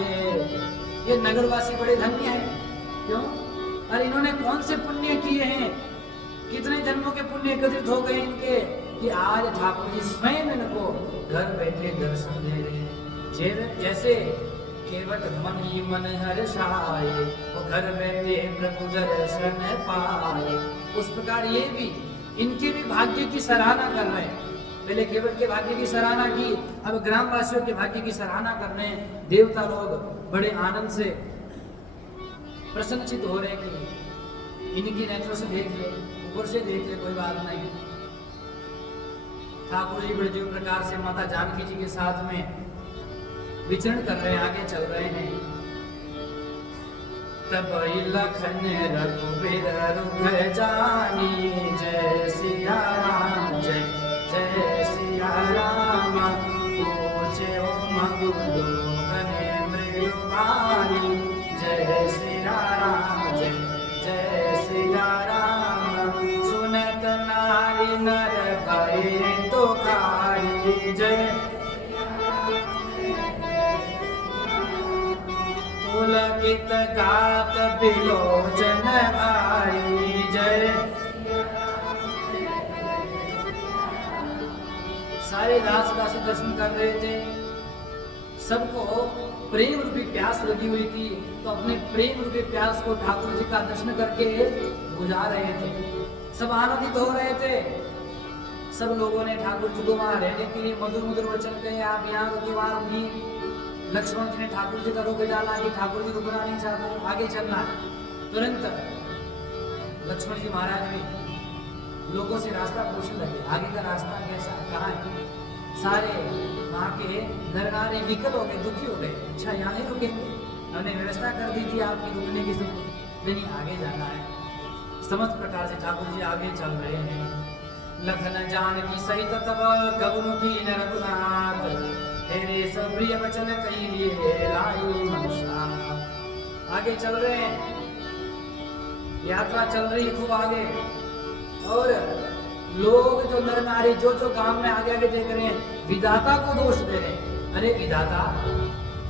ये नगरवासी बड़े धन्य हैं। क्यों? अरे इन्होंने कौन से पुण्य किए हैं, कितने जन्मों के पुण्य एकत्रित हो गए इनके कि आज ठाकुर जी स्वयं इनको घर बैठे दर्शन दे रहे हैं। जैसे केवट मन ही मन हर्षाए, वो घर बैठे प्रभु दर्शन पाए, उस प्रकार ये भी इनके भी भाग्य की सराहना कर रहे हैं। पहले केवट के भाग्य की सराहना की, अब ग्रामवासियों के भाग्य की सराहना कर रहे हैं। देवता लोग बड़े आनंद से प्रसन्नचित हो रहे हैं कि इनकी नेत्रों से देख ले, ऊपर से देख ले, कोई बात नहीं। ठाकुर जी बड़े दिव्य प्रकार से माता जानकी जी के साथ में विचरण कर रहे हैं, आगे चल रहे हैं। तब लखन रघुबीर रुख जानी, जय सिया राम जय जय सिया राम। पूछे ओ मगुलोकने मृदुबानी, जय सिया राम जय जय सिया राम। सुनत नारी नर भय तो कारी, जय। पुलकित गात बिलोचन भाई, जय। सारे दास दासी दर्शन कर रहे थे, सबको प्रेम रूपी प्यास लगी हुई थी, तो अपने प्रेम रूपी प्यास को ठाकुर जी का दर्शन करके बुझा रहे थे। सब आनंदित हो रहे थे, सब लोगों ने ठाकुर जी को वहां रहने के लिए मधुर मधुर वचन कहे, आप यहाँ रुकी वहां रुकी। लक्ष्मण जी ने ठाकुर जी का रोक डाला कि ठाकुर जी रुकना नहीं चाहते, आगे चलना है। तुरंत लक्ष्मण जी महाराज भी लोगों से रास्ता पूछने लगे, आगे का रास्ता कैसा कहाँ है। सारे वहाँ के नर नारी विकल हो गए, दुखी हो गए। अच्छा यहाँ ही रुकेंगे, हमने व्यवस्था कर दी थी आपकी रुकने की, जरूरत नहीं, आगे जाना है। समस्त प्रकार से ठाकुर जी आगे चल रहे हैं। लखन जानकी सहित तब गगन की रघुनाथ, तेरे सब प्रिय वचन कही लिए लाई मनुष्य। आगे चल रहे हैं, यात्रा चल रही है खूब आगे, और लोग जो नर नारी जो काम में आगे आगे देख रहे हैं, विधाता को दोष दे रहे हैं। अरे विधाता,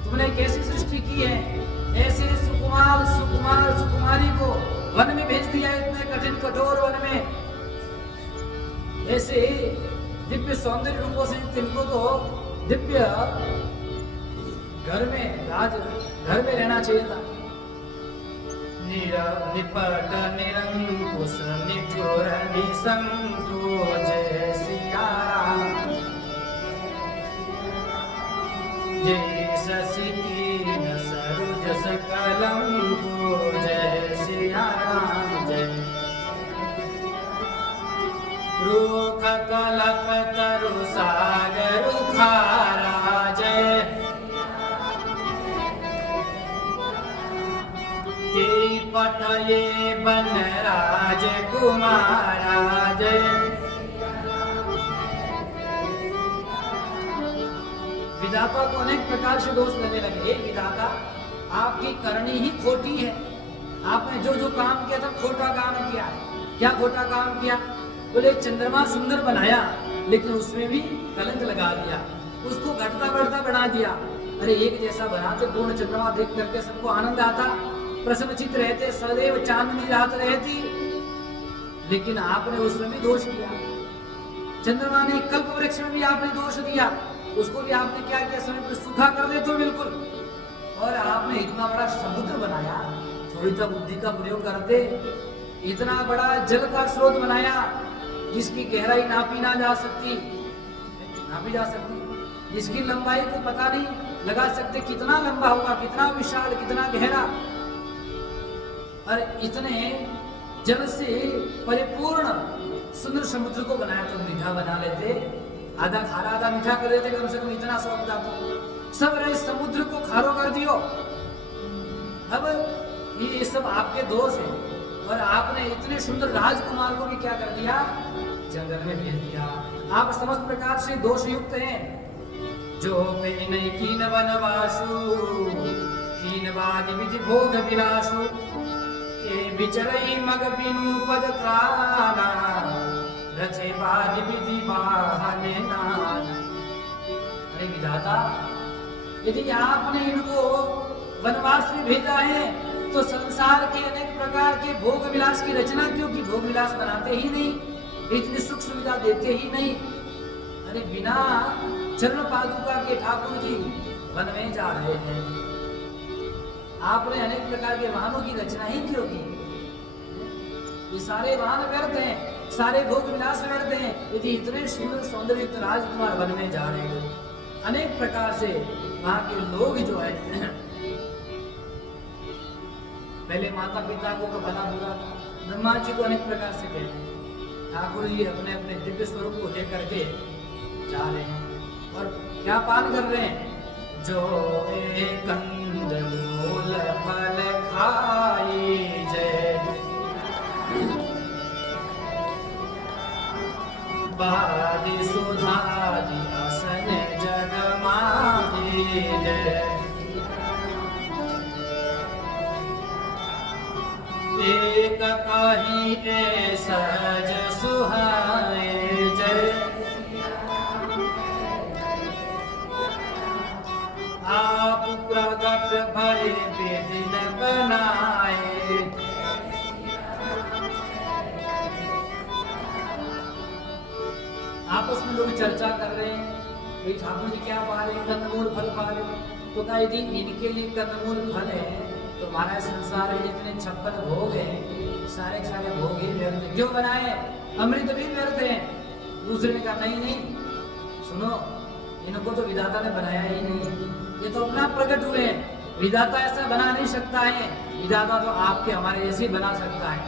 तुमने कैसी सृष्टि की है, ऐसे सुकुमारी को वन में भेज दिया, इतने कठिन कठोर वन में, ऐसे दिव्य सौंदर्य रूपों से तिनको तो दिव्य घर में रहना चाहिए था। निपट निरंकुश निठुर निसंकोच सिया राम, जय शशि कीन सरोज सकलंको, जय सिया राम जय। रूख कलप तरु सागर खारा, जय पटये बन राज कुमारा, जय। विधाता को अनेक प्रकार से दोष देने लगे। विधाता, आपकी करनी ही खोटी है, आपने जो काम किया था खोटा काम किया। क्या खोटा काम किया? बोले चंद्रमा सुंदर बनाया, लेकिन उसमें भी कलंक लगा दिया, उसको घटता बढ़ता बना दिया। अरे एक जैसा बनाते, पूर्ण चंद्रमा देख करके सबको आनंद आता, प्रसन्नचित्त रहते, सदैव चांदनी रात रहती, लेकिन आपने उसमें भी दोष किया। चंद्रमा ने कल्प वृक्ष में भी आपने दोष दिया, उसको भी आपने क्या किया, समय पर सूखा कर देते हो बिल्कुल। और आपने इतना बड़ा समुद्र बनाया, थोड़ी सा बुद्धि का प्रयोग करते, इतना बड़ा जल का स्रोत बनाया जिसकी गहराई नापी जा सकती, जिसकी लंबाई को पता नहीं लगा सकते, कितना लंबा होगा, कितना विशाल, कितना गहरा। और इतने जल से परिपूर्ण सुंदर समुद्र को बनाया, तो मीठा बना लेते, आधा खारा आधा मीठा कर देते, कम से कम इतना शौक था। तो सब रहे समुद्र को खारो कर दियो। अब ये सब आपके दोष है, और आपने इतने सुंदर राजकुमार को भी क्या कर दिया, जंगल में भेज दिया। आप समस्त प्रकार से दोष युक्त हैं। जो नहीं कीन वनवासु, कीन बाज विधि भोग विलासु, बिचरई मग बिनु पद त्राना, रचे बाज विधि बाहने नाना। अरे विधाता, यदि आपने इनको वनवास में भेजा है, तो संसार के अनेक प्रकार के भोग विलास की रचना क्यों की? भोग विलास बनाते ही नहीं, इतनी सुख सुविधा देते ही नहीं। अरे बिना चरण पादुका के ठाकुर जी वन में जा रहे हैं, आपने अनेक प्रकार के वाहनों की रचना ही क्यों की? ये सारे वाहन व्यर्थ हैं, सारे भोग विलास व्यर्थ हैं, यदि इतने सुंदर सौंदर्य राजकुमार वन में जा रहे हो। अनेक प्रकार से वहां के लोग जो है, पहले माता पिता को भला बुरा, ब्रह्मा जी को अनेक प्रकार से कहते हैं। ठाकुर जी अपने अपने दिव्य स्वरूप को लेकर के जा रहे हैं, और क्या पान कर रहे हैं? जो एक कंद मूल फल खाई, जय बादी सुधादी असन जग माही, जय एक कही ए सहज सुहाए, जय आप प्रगट भय विदिन बनाए। आपस में लोग चर्चा कर रहे हैं, भाई ठाकुर जी क्या पा रहे, कंदमूल फल पा रहे। तो कहा यदि इनके लिए कंदमूल फल है, तो हमारा संसार में जितने 56 भोग हैं, सारे सारे भोग ही व्यर्थ। क्यों बनाए? अमृत भी व्यर्थ हैं, दूसरे ने कहा नहीं नहीं सुनो, इनको तो विधाता ने बनाया ही नहीं, ये तो अपना प्रकट हुए हैं, विधाता ऐसा बना नहीं सकता है, विधाता तो आपके हमारे जैसे ही बना सकता है?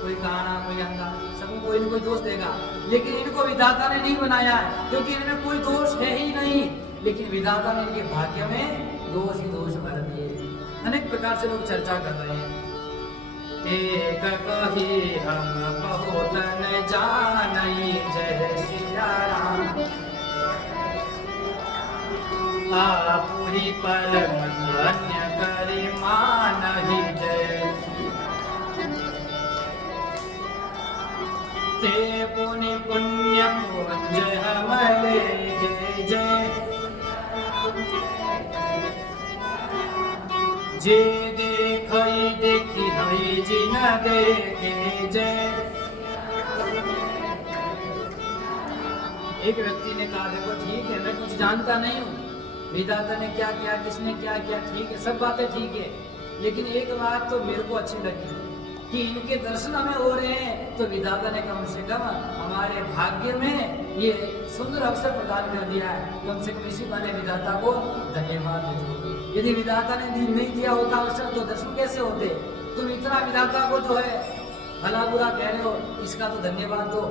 कोई काना कोई अंधा, सबको कोई ना कोई दोष देगा, लेकिन इनको विधाता ने नहीं बनाया है, क्योंकि इनमें कोई दोष है ही नहीं, लेकिन विधाता ने इनके भाग्य में दोष ही दोष भर दिए। अनेक प्रकार से लोग चर्चा कर रहे हैं। एक कही हम बहुत न जानई जय सिया राम, आपुरी परम धन्य करि मानहि जय, ते पुनि पुण्य पुंज हम लेके जय, जे देखई देखी हई जी न देखे जय। एक व्यक्ति ने कहा देखो ठीक है, मैं कुछ जानता नहीं हूँ, विधाता ने क्या किया, किसने क्या किया, ठीक है, सब बातें ठीक है, लेकिन एक बात तो मेरे को अच्छी लगी कि इनके दर्शन हमें हो रहे हैं, तो विधाता ने कम से कम हमारे भाग्य में ये सुंदर अवसर प्रदान कर दिया है, कम से कम इसी बारे विधाता को धन्यवाद दो। यदि विधाता ने नहीं दिया होता अवसर तो दर्शन कैसे होते? तुम इतना विधाता को जो है भला बुरा कह रहे हो, इसका तो धन्यवाद दो।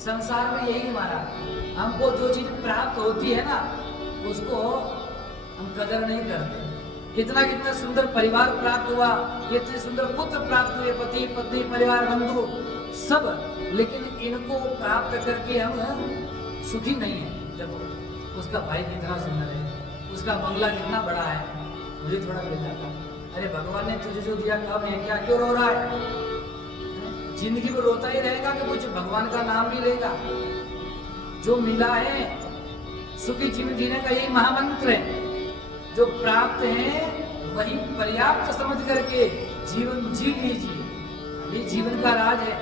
संसार में यही हमारा, हमको जो चीज प्राप्त होती है ना उसको हम कदर नहीं करते। कितना कितना सुंदर परिवार प्राप्त हुआ, कितने सुंदर पुत्र प्राप्त हुए, पति पत्नी परिवार बंधु सब, लेकिन इनको प्राप्त करके हम सुखी नहीं है। देखो उसका भाई कितना सुंदर है, उसका बंगला कितना बड़ा है, मुझे थोड़ा मिल जाता, अरे भगवान ने तुझे जो दिया कम है क्या, क्यों रो रहा है? जिंदगी में रोता ही रहेगा कि कुछ भगवान का नाम भी लेगा? जो मिला है सुखी जीवन जीने का यही महामंत्र है, जो प्राप्त है वही पर्याप्त समझ करके जीवन जी लीजिए, ये जीवन का राज है,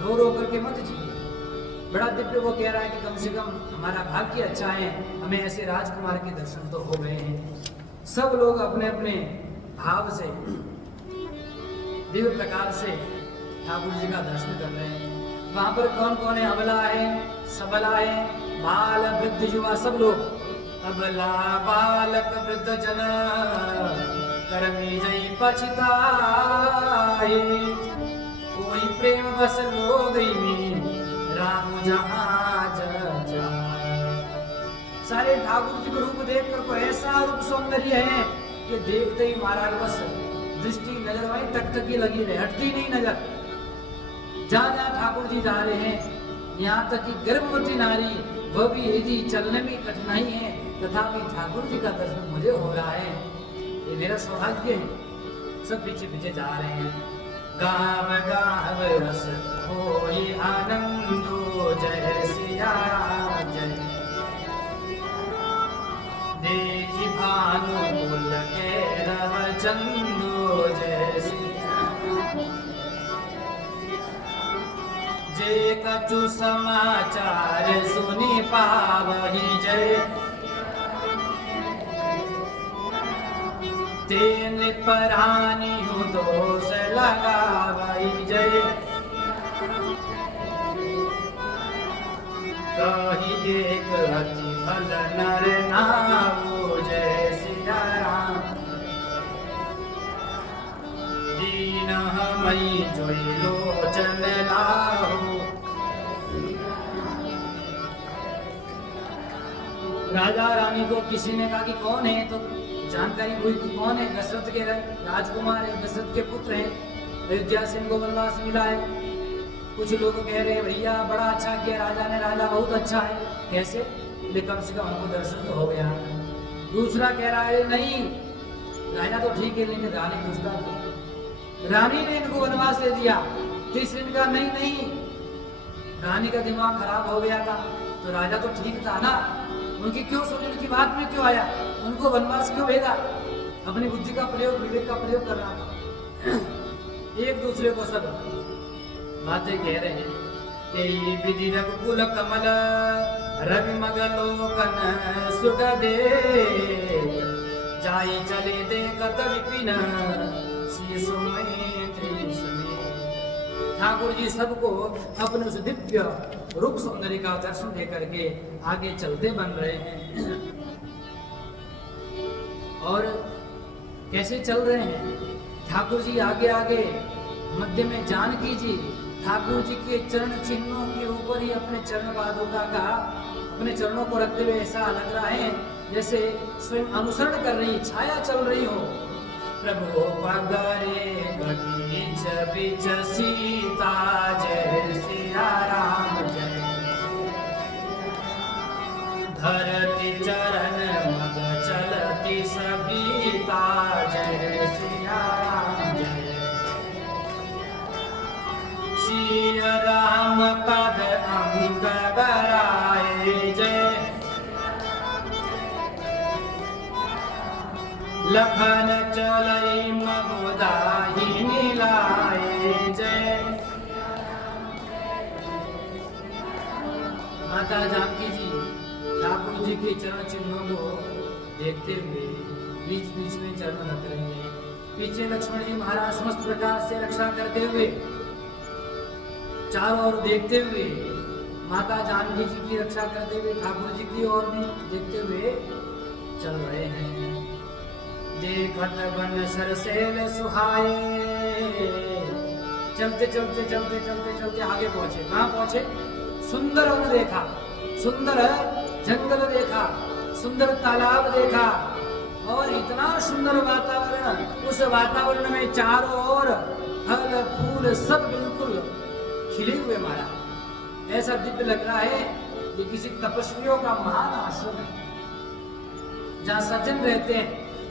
रो रो करके मत जिए। बड़ा दिव्य वो कह रहा है कि कम से कम हमारा भाग्य अच्छा है, हमें ऐसे राजकुमार के दर्शन तो हो गए हैं। सब लोग अपने अपने भाव से दिव्य प्रकार से ठाकुर जी का दर्शन कर रहे हैं। वहां पर कौन कौन है? अबला है, सबला है, बाल वृद्ध युवा सब लोग। अबला बालक वृद्ध जन कर्मी जय पछताए, कोई प्रेम बस लोग में राम जहाज जाए। सारे ठाकुर जी का रूप देखकर को ऐसा रूप सौंदर्य है कि देखते ही महाराज बस दृष्टि नजर वहीं तक तक ही लगी रहे, हटती नहीं नजर। जहाँ जहाँ ठाकुर जी जा रहे हैं, यहाँ तक कि गर्भवती नारी वह भी यदि चलने में कठिनाई है तथापि ठाकुर जी का दर्शन मुझे हो रहा है, ये मेरा सौभाग्य है। सब पीछे पीछे जा रहे हैं। गाव गाव रस होई आनंदो जय सिया जय, देखी भानु कुल के रव चंदो जय सिया, जे कछु समाचार सुनी पावही जय, तेन परानी दोष लगावही जय, कही एक अति फल नर नामो जय सिया राम, दीन हमई जोई लोचन लाहो। राजा रानी को किसी ने कहा कि कौन है, तो जानकारी हुई कि कौन है, दशरथ के राजकुमार है, दशरथ के पुत्र हैं, अयोध्या से इनको वनवास मिला है। कुछ लोग कह रहे हैं भैया बड़ा अच्छा किया राजा ने, राजा बहुत अच्छा है, कैसे? लेकिन कम से कम हमको दर्शन तो हो गया। दूसरा कह रहा है नहीं राजा तो ठीक है लेकिन रानी दूसरा थी, रानी ने इनको वनवास दे दिया। तीसरे ने कहा नहीं नहीं रानी का दिमाग खराब हो गया था, तो राजा तो ठीक था ना, उनकी क्यों सुनी, उनकी बात में क्यों आया, उनको वनवास क्यों भेजा? अपनी बुद्धि का प्रयोग विवेक का प्रयोग कर रहा था। एक दूसरे को सब बातें कह रहे हैं। तेई विधि रघुकुल कमल रवि मगलोकन सुख दे, जाई चले देखत विपिन शीशु में ठाकुर जी सबको अपने उस दिव्य रूप सौंदर्य का दर्शन दे करके आगे चलते बन रहे हैं। और कैसे चल रहे हैं? ठाकुर जी आगे आगे, मध्य में जानकी जी ठाकुर जी के चरण चिन्हों के ऊपर ही अपने चरण पादुका का, अपने चरणों को रखते हुए ऐसा लग रहा है जैसे स्वयं अनुसरण कर रही, छाया चल रही हो। प्रभु पगरे बीच बीच सीता जय सिया राम जय, धरती चरण मग चलती सभीता जय सिया राम जय, सिया राम पद अंग बराए जय, लखन चलई मगुदाही नीलाए जय। माता जानकी जी ठाकुर जी के चरण चिन्हों को देखते हुए बीच बीच में चरण रख रहे हैं। पीछे लक्ष्मण जी महाराज समस्त प्रकार से रक्षा करते हुए, चारों ओर देखते हुए, माता जानकी जी की रक्षा करते हुए ठाकुर जी की ओर भी देखते हुए चल रहे हैं। देखत बन सरसेल सुहाए, चलते चलते चलते चलते चलते आगे पहुंचे। कहाँ पहुंचे? सुंदर वन देखा, सुंदर जंगल देखा, सुंदर तालाब देखा और इतना सुंदर वातावरण। उस वातावरण में चारों ओर फल फूल सब बिल्कुल खिले हुए मारा। ऐसा दिव्य लग रहा है कि किसी तपस्वियों का महान आश्रम है, जहाँ सज्जन रहते हैं,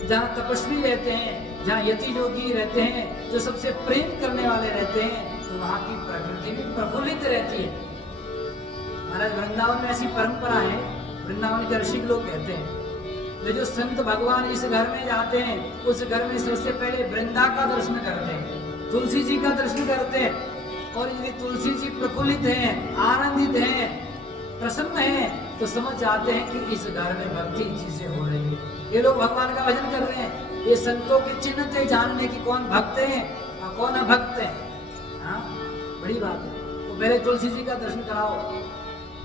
जहाँ तपस्वी रहते हैं, जहाँ यति योगी रहते हैं, जो सबसे प्रेम करने वाले रहते हैं, तो वहाँ की प्रकृति भी प्रफुल्लित रहती है। महाराज वृंदावन में ऐसी परंपरा है, वृंदावन के ऋषि लोग कहते हैं वे जो संत भगवान इस घर में जाते हैं, उस घर में सबसे पहले वृंदा का दर्शन करते हैं, तुलसी जी का दर्शन करते हैं। और यदि तुलसी जी प्रफुल्लित हैं, आनंदित हैं, प्रसन्न हैं, तो समझ जाते हैं कि इस घर में भक्ति चीजें हो रही है। ये लोग भगवान का भजन कर रहे हैं। ये संतों के चिन्ह थे जानने की कौन भक्त हैं और कौन अभक्त हैं। हाँ, बड़ी बात है। तो पहले तुलसी जी का दर्शन कराओ,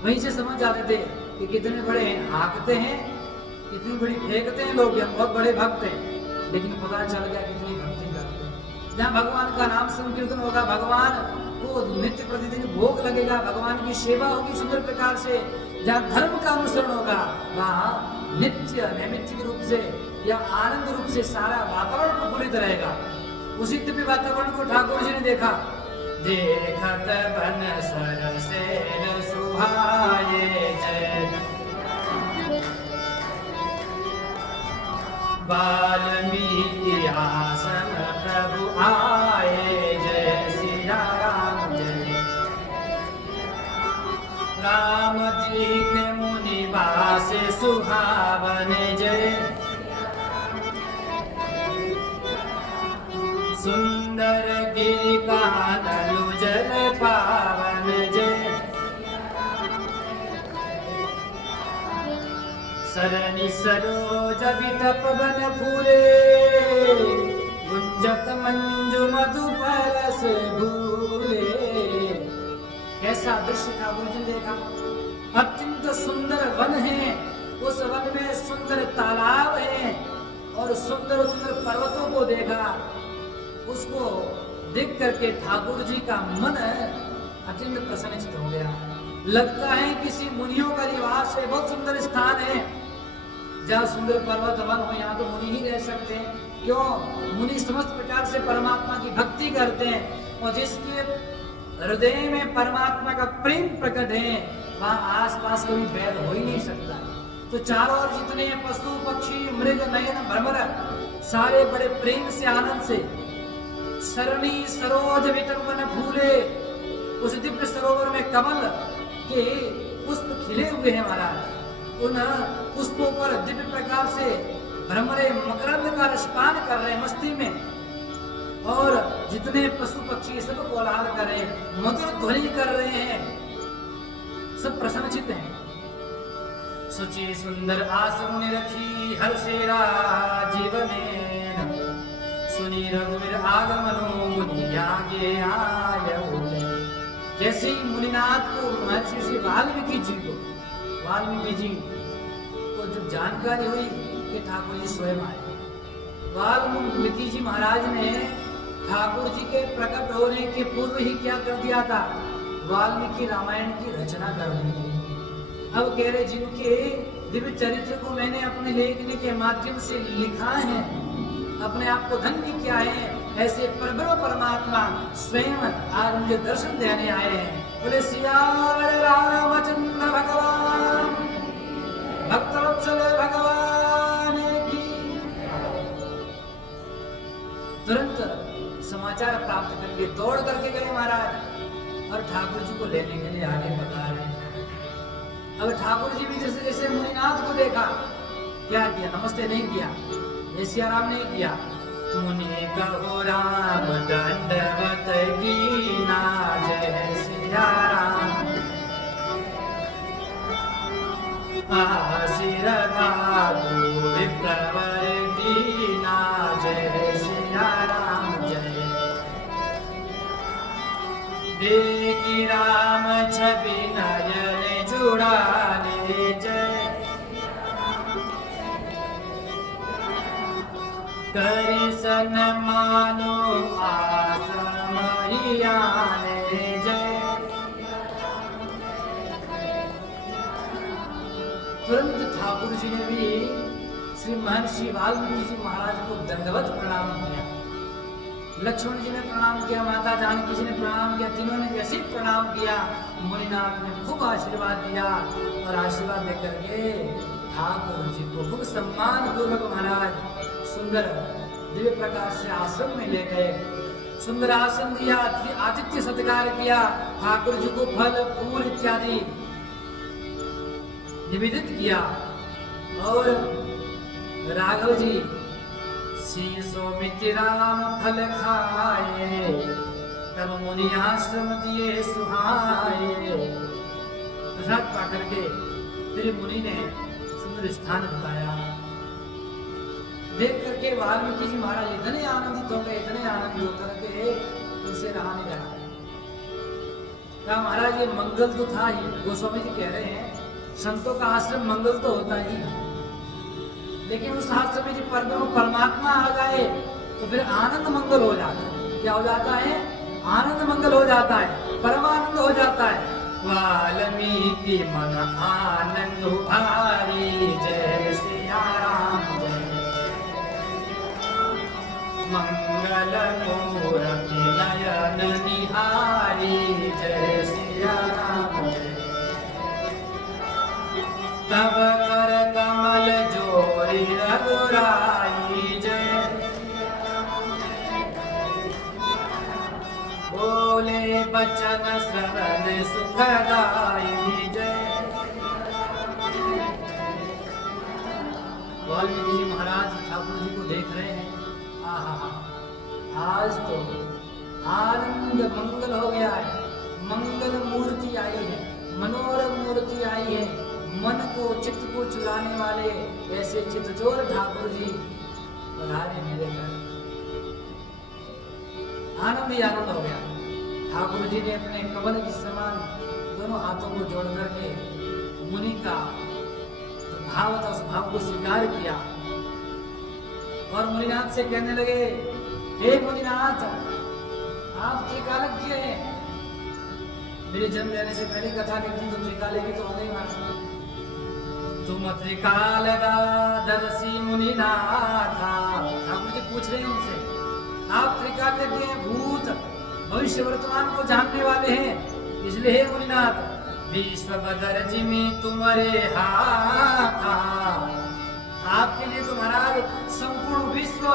वहीं से समझ जाते थे कि कितने बड़े हाँकते हैं, कितनी बड़ी फेंकते हैं लोग, बहुत बड़े भक्त हैं। लेकिन पता चल गया कितनी भक्ति करते हैं। जहाँ भगवान का नाम संकीर्तन होगा, भगवान को नित्य प्रतिदिन भोग लगेगा, भगवान की सेवा होगी सुंदर प्रकार से, जहाँ धर्म का अनुसरण होगा, वहाँ नित्य नैमित्तिक रूप से या आनंद रूप से सारा वातावरण प्रफुल्लित रहेगा। उसी दिव्य वातावरण को ठाकुर जी ने देखा। देखत बन सरसेल सुहाए जय, वाल्मीकि आसन प्रभु आए जय सिया राम जय, राम जी के मुनि वास सुहावन जय, सुंदर गिरि कानन जल पावन जय, सरनि सरोज वितप बन फूले, गुंजत मंजु मधु परस भूले। कैसा दृश्य ठाकुर जी ने देखा। अत्यंत सुंदर वन है, उस वन में सुंदर तालाब है और सुंदर सुंदर पर्वतों को देखा। उसको देख करके ठाकुर जी का मन अत्यंत प्रसन्नचित हो गया। लगता है किसी मुनियों का निवास है, बहुत सुंदर स्थान है। जहाँ सुंदर पर्वत वन हो, यहाँ तो मुनि ही रह सकते हैं। क्यों? मुनि समस्त प्रकार से परमात्मा की भक्ति करते हैं और जिसके हृदय में परमात्मा का प्रेम प्रकट है, वहाँ आसपास कभी भेद हो ही नहीं सकता। तो चारों ओर जितने पशु पक्षी मृग नयन भ्रमर सारे बड़े प्रेम से आनंद से, सरणी सरोज विटम्बन फूले, उस दिव्य सरोवर में कमल के पुष्प खिले हुए हैं महाराज। उन पुष्पों पर दिव्य प्रकार से भ्रमरे मकरंद का रसपान कर रहे हैं मस्ती में। और जितने पशु पक्षी सब कोलाहल कर रहे हैं, मधुर ध्वनि कर रहे हैं, सब प्रसन्नचित्त हैं। सुचि सुंदर आसन रखी हर्षेरा जीवने, सुनी रघुवीर आगमनो मुनि आगे आयो। जैसे ही मुनिनाथ को महर्षि ऋषि वाल्मीकि जी को जब जानकारी हुई कि ठाकुर जी स्वयं आए, वाल्मीकि जी महाराज ने ठाकुर जी के प्रकट होने के पूर्व ही क्या कर दिया था, वाल्मीकि रामायण की रचना कर दी थी। अब कह रहे जिनके दिव्य चरित्र को मैंने अपने लेखनी के माध्यम से लिखा है, अपने आप को धन्य किया है, ऐसे परब्रह्म परमात्मा स्वयं आज मुझे दर्शन देने आए हैं। बोले सियावर रामचंद्र भगवान भक्तवत्सल भगवान की। तुरंत समाचार प्राप्त करके दौड़ करके गए महाराज और ठाकुर जी को लेने के लिए आगे बढ़ा रहे। अब ठाकुर जी भी जैसे जैसे मुनिनाथ को देखा, क्या किया, नमस्ते नहीं किया, जय सिया राम नहीं किया। मुनि कहो राम दंडवत कीना, जय सिया राम आशिर धातु विप्रवर दीना, जय सिया राम जय। देखी राम छवि नयन जुड़ाने, जय करी सन मानो आसमरियाने, जय। तुरंत ठाकुर जी ने भी श्री महर्षि वाल्मीकि जी महाराज को दंडवत प्रणाम किया। लक्ष्मण जी ने प्रणाम किया, माता जानकी जी ने प्रणाम किया, तीनों ने जैसे प्रणाम किया, मुनिनाथ ने खूब आशीर्वाद दिया और आशीर्वाद देकर के ठाकुर जी को खूब सम्मान पूर्वक महाराज सुंदर दिव्य प्रकार से आश्रम में ले गए। सुंदर आसन दिया, आतिथ्य सत्कार किया, ठाकुर जी को फल फूल इत्यादि निवेदित किया। और राघव जी शीशो मित्र राम फल खाए, तब मुनि आश्रम दिए सुहाए। प्रसाद पा करके फिर मुनि ने सुंदर स्थान बताया। देख करके वाल्मीकि जी महाराज इतने आनंदित हो गए, इतने आनंदित होकर के उनसे रहा नहीं जा रहा। कहा महाराज ये मंगल तो था ही, गोस्वामी जी कह रहे हैं संतों का आश्रम मंगल तो होता ही, लेकिन उस आश्रम में परब्रह्म परमात्मा आ जाए तो फिर आनंद मंगल हो जाता है। क्या हो जाता है? आनंद मंगल हो जाता है, परमानंद हो जाता है। वाल्मीकि मन आनंद भारी, जय सिया राम जय। मंगल मूर्ति नयन निहारी, जय सिया राम जय। तब कर कमल जोरी रघुराई, जय। बोले बचन श्रवण सुखदाई, जय। वाल्मीकि जी महाराज ठाकुर जी को देख रहे हैं, आज तो आनंद मंगल हो गया है, मंगल मूर्ति आई है, मनोरम मूर्ति आई है, मन को चित्त को चुराने वाले ऐसे चित्तचोर ठाकुर जी पधारे मेरे घर। आनंद ही आनंद हो गया। ठाकुर जी ने अपने कमल के समान दोनों हाथों को जोड़ करके मुनि का भाव था उस भाव को स्वीकार किया और मुनिनाथ से कहने लगे, हे मुनिनाथ आप त्रिकालज्ञ हैं। मेरे जन्म लेने से पहले कथा लिख दी तो त्रिकालज्ञ तो हो गई महाराज। तुम त्रिकालदर्शी मुनिनाथ। ठाकुर जी पूछ रहे हैं उनसे, आप त्रिकालज्ञ हैं, भूत भविष्य वर्तमान को जानने वाले हैं, इसलिए हे मुनिनाथ विश्व बदर जिमी तुम्हारे हाथ। आपके लिए तो महाराज संपूर्ण विश्व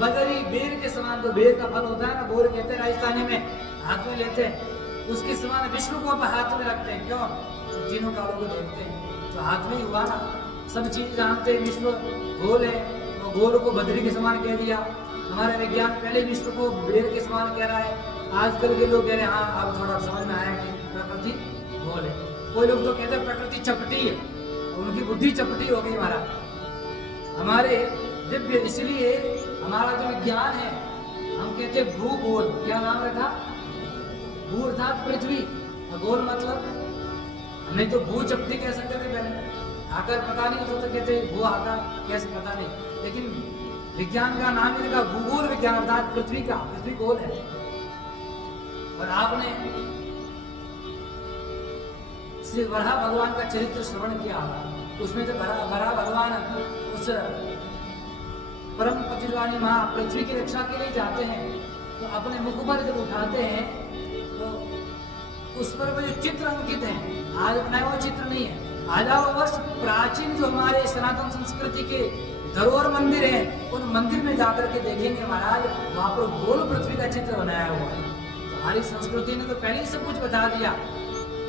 बदरी बेर के समान, तो बेर का फल होता है ना, बोर कहते हैं राजस्थानी में, हाथ में लेते हैं, उसके समान विश्व को आप हाथ में रखते हैं। क्यों? तो तीनों कालों को देखते हैं तो हाथ में ही हुआ ना, सब चीज जानते हैं। विश्व गोल है तो गोल को बदरी के समान कह दिया। हमारा विज्ञान पहले विश्व को बेर के समान कह रहा है, आजकल के लोग कह रहे हैं हाँ अब थोड़ा समझ में आया कि प्रकृति गोल है। कोई लोग तो कहते हैं प्रकृति चपटी है, उनकी बुद्धि चपटी हो गई महाराज। हमारे दिव्य, इसलिए हमारा जो विज्ञान है हम कहते हैं भूगोल। क्या नाम रखा? भू अर्थात पृथ्वी, गोल मतलब नहीं तो भू चपटी कह सकते थे पहले, आकार पता नहीं तो कहते भू आकार कैसे पता नहीं, लेकिन विज्ञान का नाम ही लिखा भूगोल विज्ञान अर्थात पृथ्वी का, पृथ्वी गोल है। और आपने श्री वराह भगवान का चरित्र श्रवण किया, उसमें तो वराह भगवान उस परम पतितवाणी मां पृथ्वी की रक्षा के लिए जाते हैं, तो अपने मुख पर जब उठाते हैं तो उस पर वो जो चित्र अंकित है, आज बनाया हुआ चित्र नहीं है, हजारों वर्ष प्राचीन जो हमारे सनातन संस्कृति के धरोहर मंदिर हैं, उन मंदिर में जाकर के देखेंगे महाराज, वहां पर गोल पृथ्वी का चित्र बनाया हुआ है। तो हमारी संस्कृति ने तो पहले ही सब कुछ बता दिया,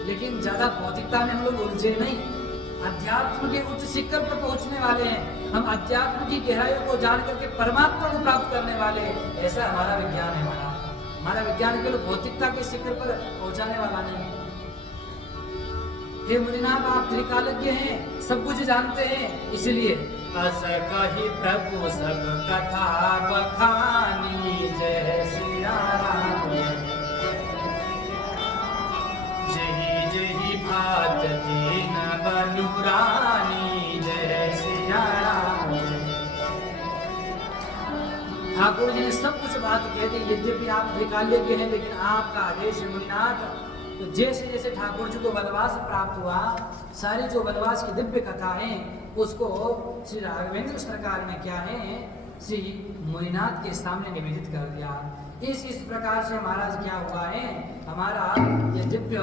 लेकिन ज्यादा भौतिकता में हम लोग उलझे नहीं, अध्यात्म के उच्च शिखर पर पहुंचने वाले हैं, हम अध्यात्म की गहराइयों को जान करके परमात्मा को प्राप्त करने वाले हैं, ऐसा हमारा विज्ञान है। हमारा विज्ञान केवल भौतिकता के शिखर पर पहुंचाने वाला नहीं है। हे मुनिनाथ, आप त्रिकालज्ञ हैं, सब कुछ जानते हैं, इसलिए अस कहि प्रभु सब कथा बखानी, जय सिया राम जय जय भात दीन बनुरानी, जय सिया राम। ठाकुर जी ने सब कुछ बात कह दी, यद्यपि आप त्रिकालज्ञ हैं, लेकिन आपका आदेश है मुनिनाथ। तो जैसे जैसे ठाकुर जी को वनवास प्राप्त हुआ, सारी जो वनवास की दिव्य कथा है उसको श्री राघवेंद्र सरकार ने क्या है श्री मुनिनाथ के सामने निवेदित कर दिया। इस प्रकार से महाराज क्या हुआ है, हमारा ये दिव्य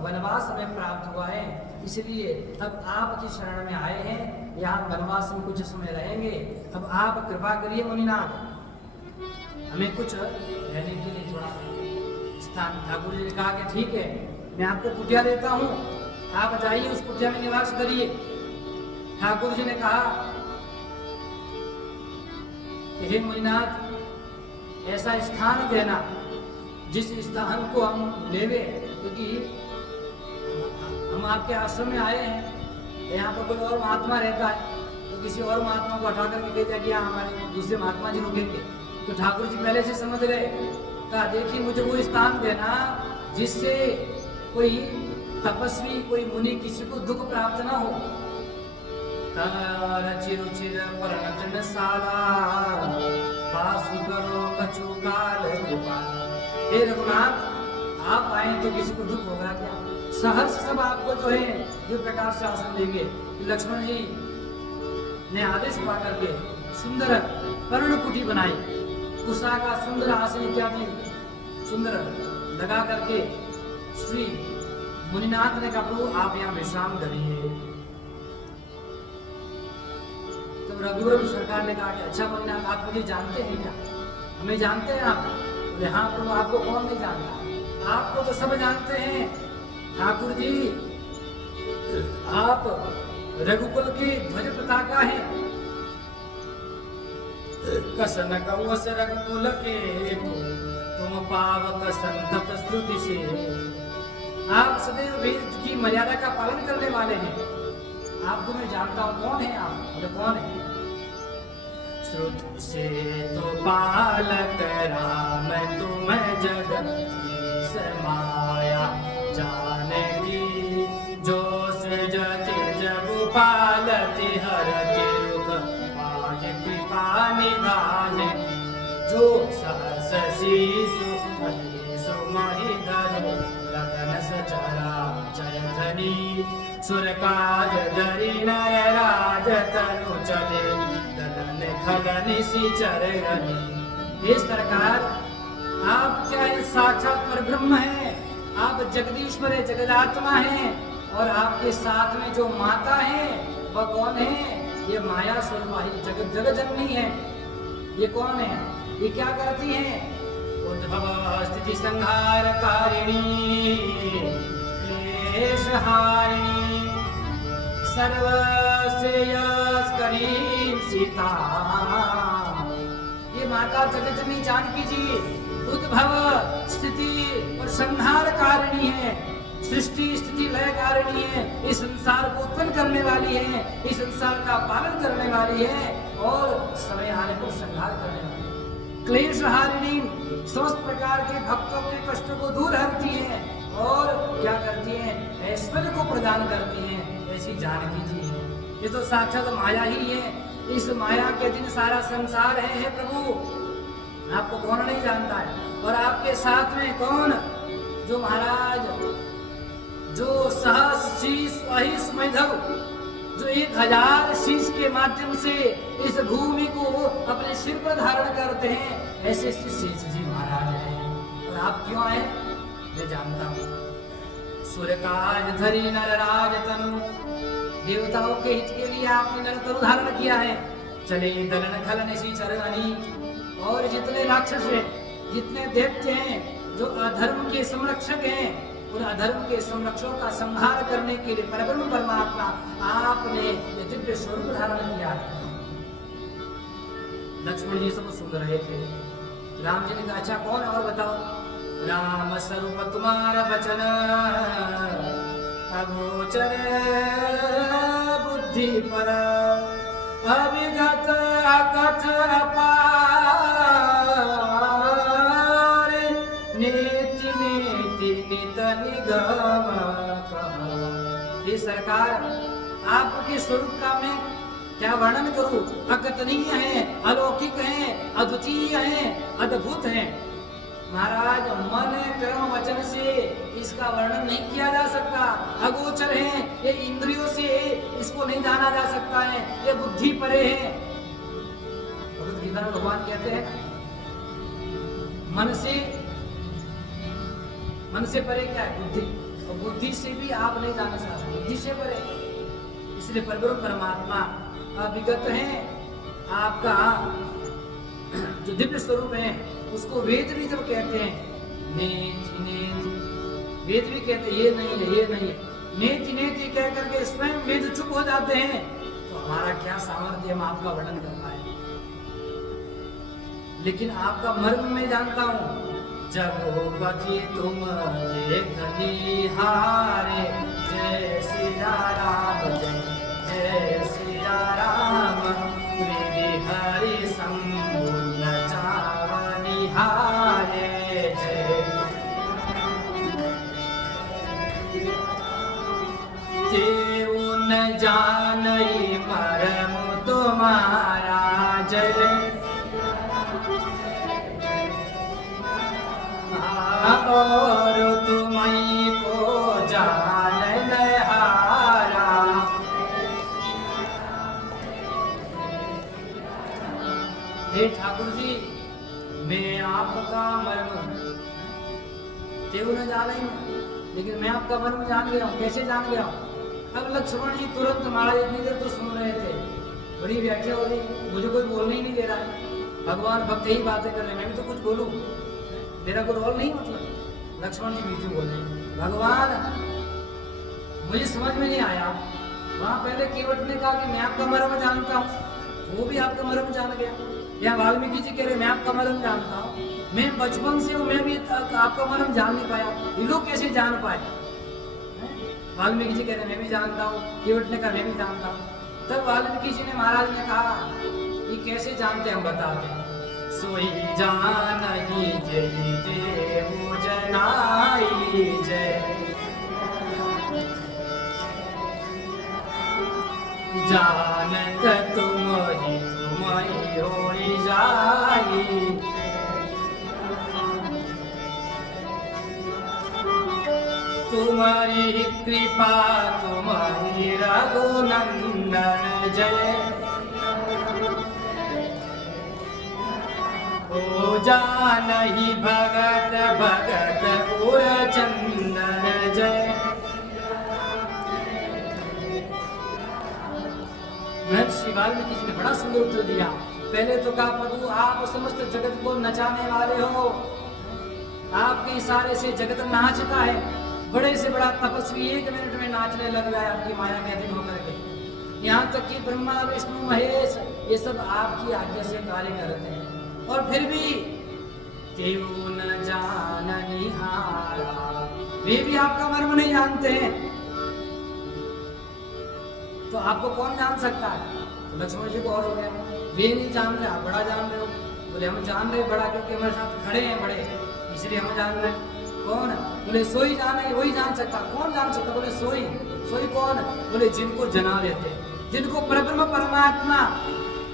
वनवास हमें प्राप्त हुआ है, इसलिए अब आपकी शरण में आए हैं, यहाँ वनवास में कुछ समय रहेंगे। अब आप कृपा करिए मुनिनाथ, हमें कुछ रहने के लिए थोड़ा स्थान। ठाकुर जी ने कहा कि ठीक है, मैं आपको कुटिया देता हूँ, आप जाइए उस कुटिया में निवास करिए। ठाकुर जी ने कहा कि हे मुनिनाथ, ऐसा स्थान देना जिस स्थान को हम लेवे, क्योंकि हम आपके आश्रम में आए हैं, यहाँ पर कोई और महात्मा रहता है तो किसी और महात्मा को हटा करके कह दिया कि यहाँ हमारे दूसरे महात्मा जी रुकेंगे, तो ठाकुर जी पहले से समझ गए। कहा देखिए मुझे वो स्थान देना जिससे कोई तपस्वी, कोई मुनि, किसी को दुख प्राप्त ना हो। रुचिर हे रघुनाथ, आप आए तो किसी को दुख होगा क्या? सहर्ष सब आपको जो है जो प्रकार से आसन देंगे। लक्ष्मण जी ने आदेश पा करके सुंदर पर्णकुटी बनाई, कुशा का सुंदर आसन इत्यादि सुंदर लगा करके श्री मुनिनाथ ने कहा प्रभु आप यहाँ विश्राम करिए। तो रघुवर सरकार ने कहा कि अच्छा मुनिनाथ, आप मुझे जानते हैं क्या? हमें जानते हैं आप? बोले हाँ प्रभु, आपको कौन नहीं जानता, आपको तो सब जानते हैं। ठाकुर जी आप रघुकुल की ध्वज पताका है, कसन कवच रघुकुल के तुम पावक संतत स्तुति से। आप सदैव वेद की मर्यादा का पालन करने वाले हैं, आपको मैं जानता हूँ। कौन है आप? बोले कौन है? श्रुति से तो पालक राम तुम जगत की समाया, जानकी जो सृजति जब पालति हरति रुख पाय कृपा निधान की, जो सहस शीशु सुमहि धरु लगन सचरा जय धनी, सुर काज धरि नर राज तनु चले दलन खलन सी चरणी। हे सरकार, आप क्या है? साक्षात परब्रह्म है, आप जगदीश्वर है, जगदात्मा है, और आपके साथ में जो माता है वह कौन है? ये माया स्वरूपा ही जगत जगत जननी है। ये कौन है? ये क्या करती है? उद्भव स्थिति संहार कारिणी, क्लेश हारिणी, सर्व श्रेयस्करी सीता। ये माता जगत जननी जानकी जी उद्भव स्थिति और संहार कारिणी है, सृष्टि स्थिति लय कारिणी है, इस संसार को उत्पन्न करने वाली है, इस संसार का पालन करने वाली है, और समय आने पर संहार करने वाली है। क्लेश हारिणी, समस्त प्रकार के भक्तों के कष्टों को दूर हरती हैं और क्या करती हैं, ऐश्वर्य को प्रदान करती हैं, ऐसी जानकी जी है। ये तो साक्षात माया ही है। इस माया के दिन सारा संसार है प्रभु, आपको कौन नहीं जानता है। और आपके साथ में कौन, जो महाराज जो सहस शीश अहिस मैधव, जो 1000 शीश के माध्यम से इस भूमि को अपने सिर पर धारण करते हैं, ऐसे श्री शेष जी महाराज हैं। और आप क्यों आए मैं जानता हूं। सूर्यकाज धरी नरराज तनु, देवताओं के हित के लिए आपने नर तनु धारण किया है। चले दलन खलन इसी चरणी, और जितने राक्षस हैं, जितने दैत्य हैं, जो अधर्म के संरक्षक हैं, उन अधर्म के संरक्षकों का संहार करने के लिए परब्रह्म परमात्मा आपने ये दिव्य स्वरूप धारण किया है। लक्ष्मण जी सब सुन रहे थे। राम जी ने कहा अच्छा कौन और बताओ। राम स्वरूप तुम्हारा वचन अगोचर बुद्धि पर, अविगत अकथ अपार, नेति नेति नित निगम कहा। ये सरकार आपके स्वरूप का मैं क्या वर्णन करूं, अकथनीय है, अलौकिक है, अद्वितीय है, अद्भुत है। महाराज मन कर्म वचन से इसका वर्णन नहीं किया जा सकता। अगोचर है, ये इंद्रियों से इसको नहीं जाना जा सकता है, ये बुद्धि परे है। भगवद गीता में भगवान कहते हैं मन से परे क्या है, बुद्धि, और बुद्धि से भी आप नहीं जाना सकते, बुद्धि से परे। इसलिए परब्रह्म परमात्मा अविगत है। आपका जो दिव्य स्वरूप है उसको वेद भी जब कहते हैं, नेति नेति, वेद भी कहते हैं ये नहीं है, ये नहीं है, नेति नेति कह करके स्वयं वेद चुप हो जाते हैं। तो हमारा क्या सामर्थ्य हम आपका वर्णन कर पाए। लेकिन आपका मर्म मैं जानता हूं। जब बची तुम देखनी हारे, जय सिया राम, जय सिया राम, मेरे हरि संबुन चावनी हारे, जय देव न जानई मरम तुम्हारा, जय और तुम्हीं को जान हारा। हे ठाकुर जी, मैं आपका मर्म देव न जाने, लेकिन मैं आपका मर्म जान गया हूँ। कैसे जान गया हूँ? अब लक्ष्मण जी तुरंत महाराज इतनी देर तो सुन रहे थे, बड़ी व्याख्या हो रही, मुझे कोई बोलने ही नहीं दे रहा है। भगवान भक्त ही बातें कर रहे, मैं भी तो कुछ बोलूं, मेरा कोई रोल नहीं। मतलब लक्ष्मण जी बीच में बोले, भगवान मुझे समझ में नहीं आया। वहां पहले केवट ने कहा कि मैं आपका मर्म जानता हूँ, वो भी आपका मर्म जान गया। या वाल्मीकि जी कह रहे मैं आपका मर्म जानता हूँ, मैं बचपन से हूँ, मैं भी आपका मर्म जान नहीं पाया, ये लोग कैसे जान पाए? वाल्मीकि जी कह रहे मैं भी जानता हूँ, केवट ने कहा मैं भी जानता हूँ। तब वाल्मीकि जी ने महाराज ने कहा ये कैसे जानते हम बताते हैं। सोई जानहि जय देव जनाई, जय जानत तुमहि तुमहि होई जाई, तुम्हारी कृपा तुम्हारी रघुनंदन, जय ओ जानहि भगत भगत उर चंदन, जय महर्षि वाल्मीकि जी ने बड़ा सुंदर उत्तर दिया। पहले तो कहा प्रभु आप समस्त जगत को नचाने वाले हो, आपके इशारे से जगत नाचता है। बड़े से बड़ा तपस्वी 1 मिनट में नाचने लग गया आपकी माया के अधीन होकर के। यहाँ तक कि ब्रह्मा विष्णु महेश ये सब आपकी आज्ञा से कार्य करते हैं, और फिर भी देव न जाननि हारा, वे भी आपका मर्म नहीं जानते हैं। तो आपको कौन जान सकता है? तो लक्ष्मण जी को और हो गया, वे नहीं जान रहे, आप बड़ा जान रहे हो। बोले हम जान रहे बड़ा, क्योंकि हमारे साथ खड़े हैं बड़े, इसलिए हम जान रहे। कौन? बोले सोई जाना है, वही जान सकता। कौन जान सकता? बोले सोई। सोई कौन? बोले जिनको जना लेते, जिनको परब्रह्म परमात्मा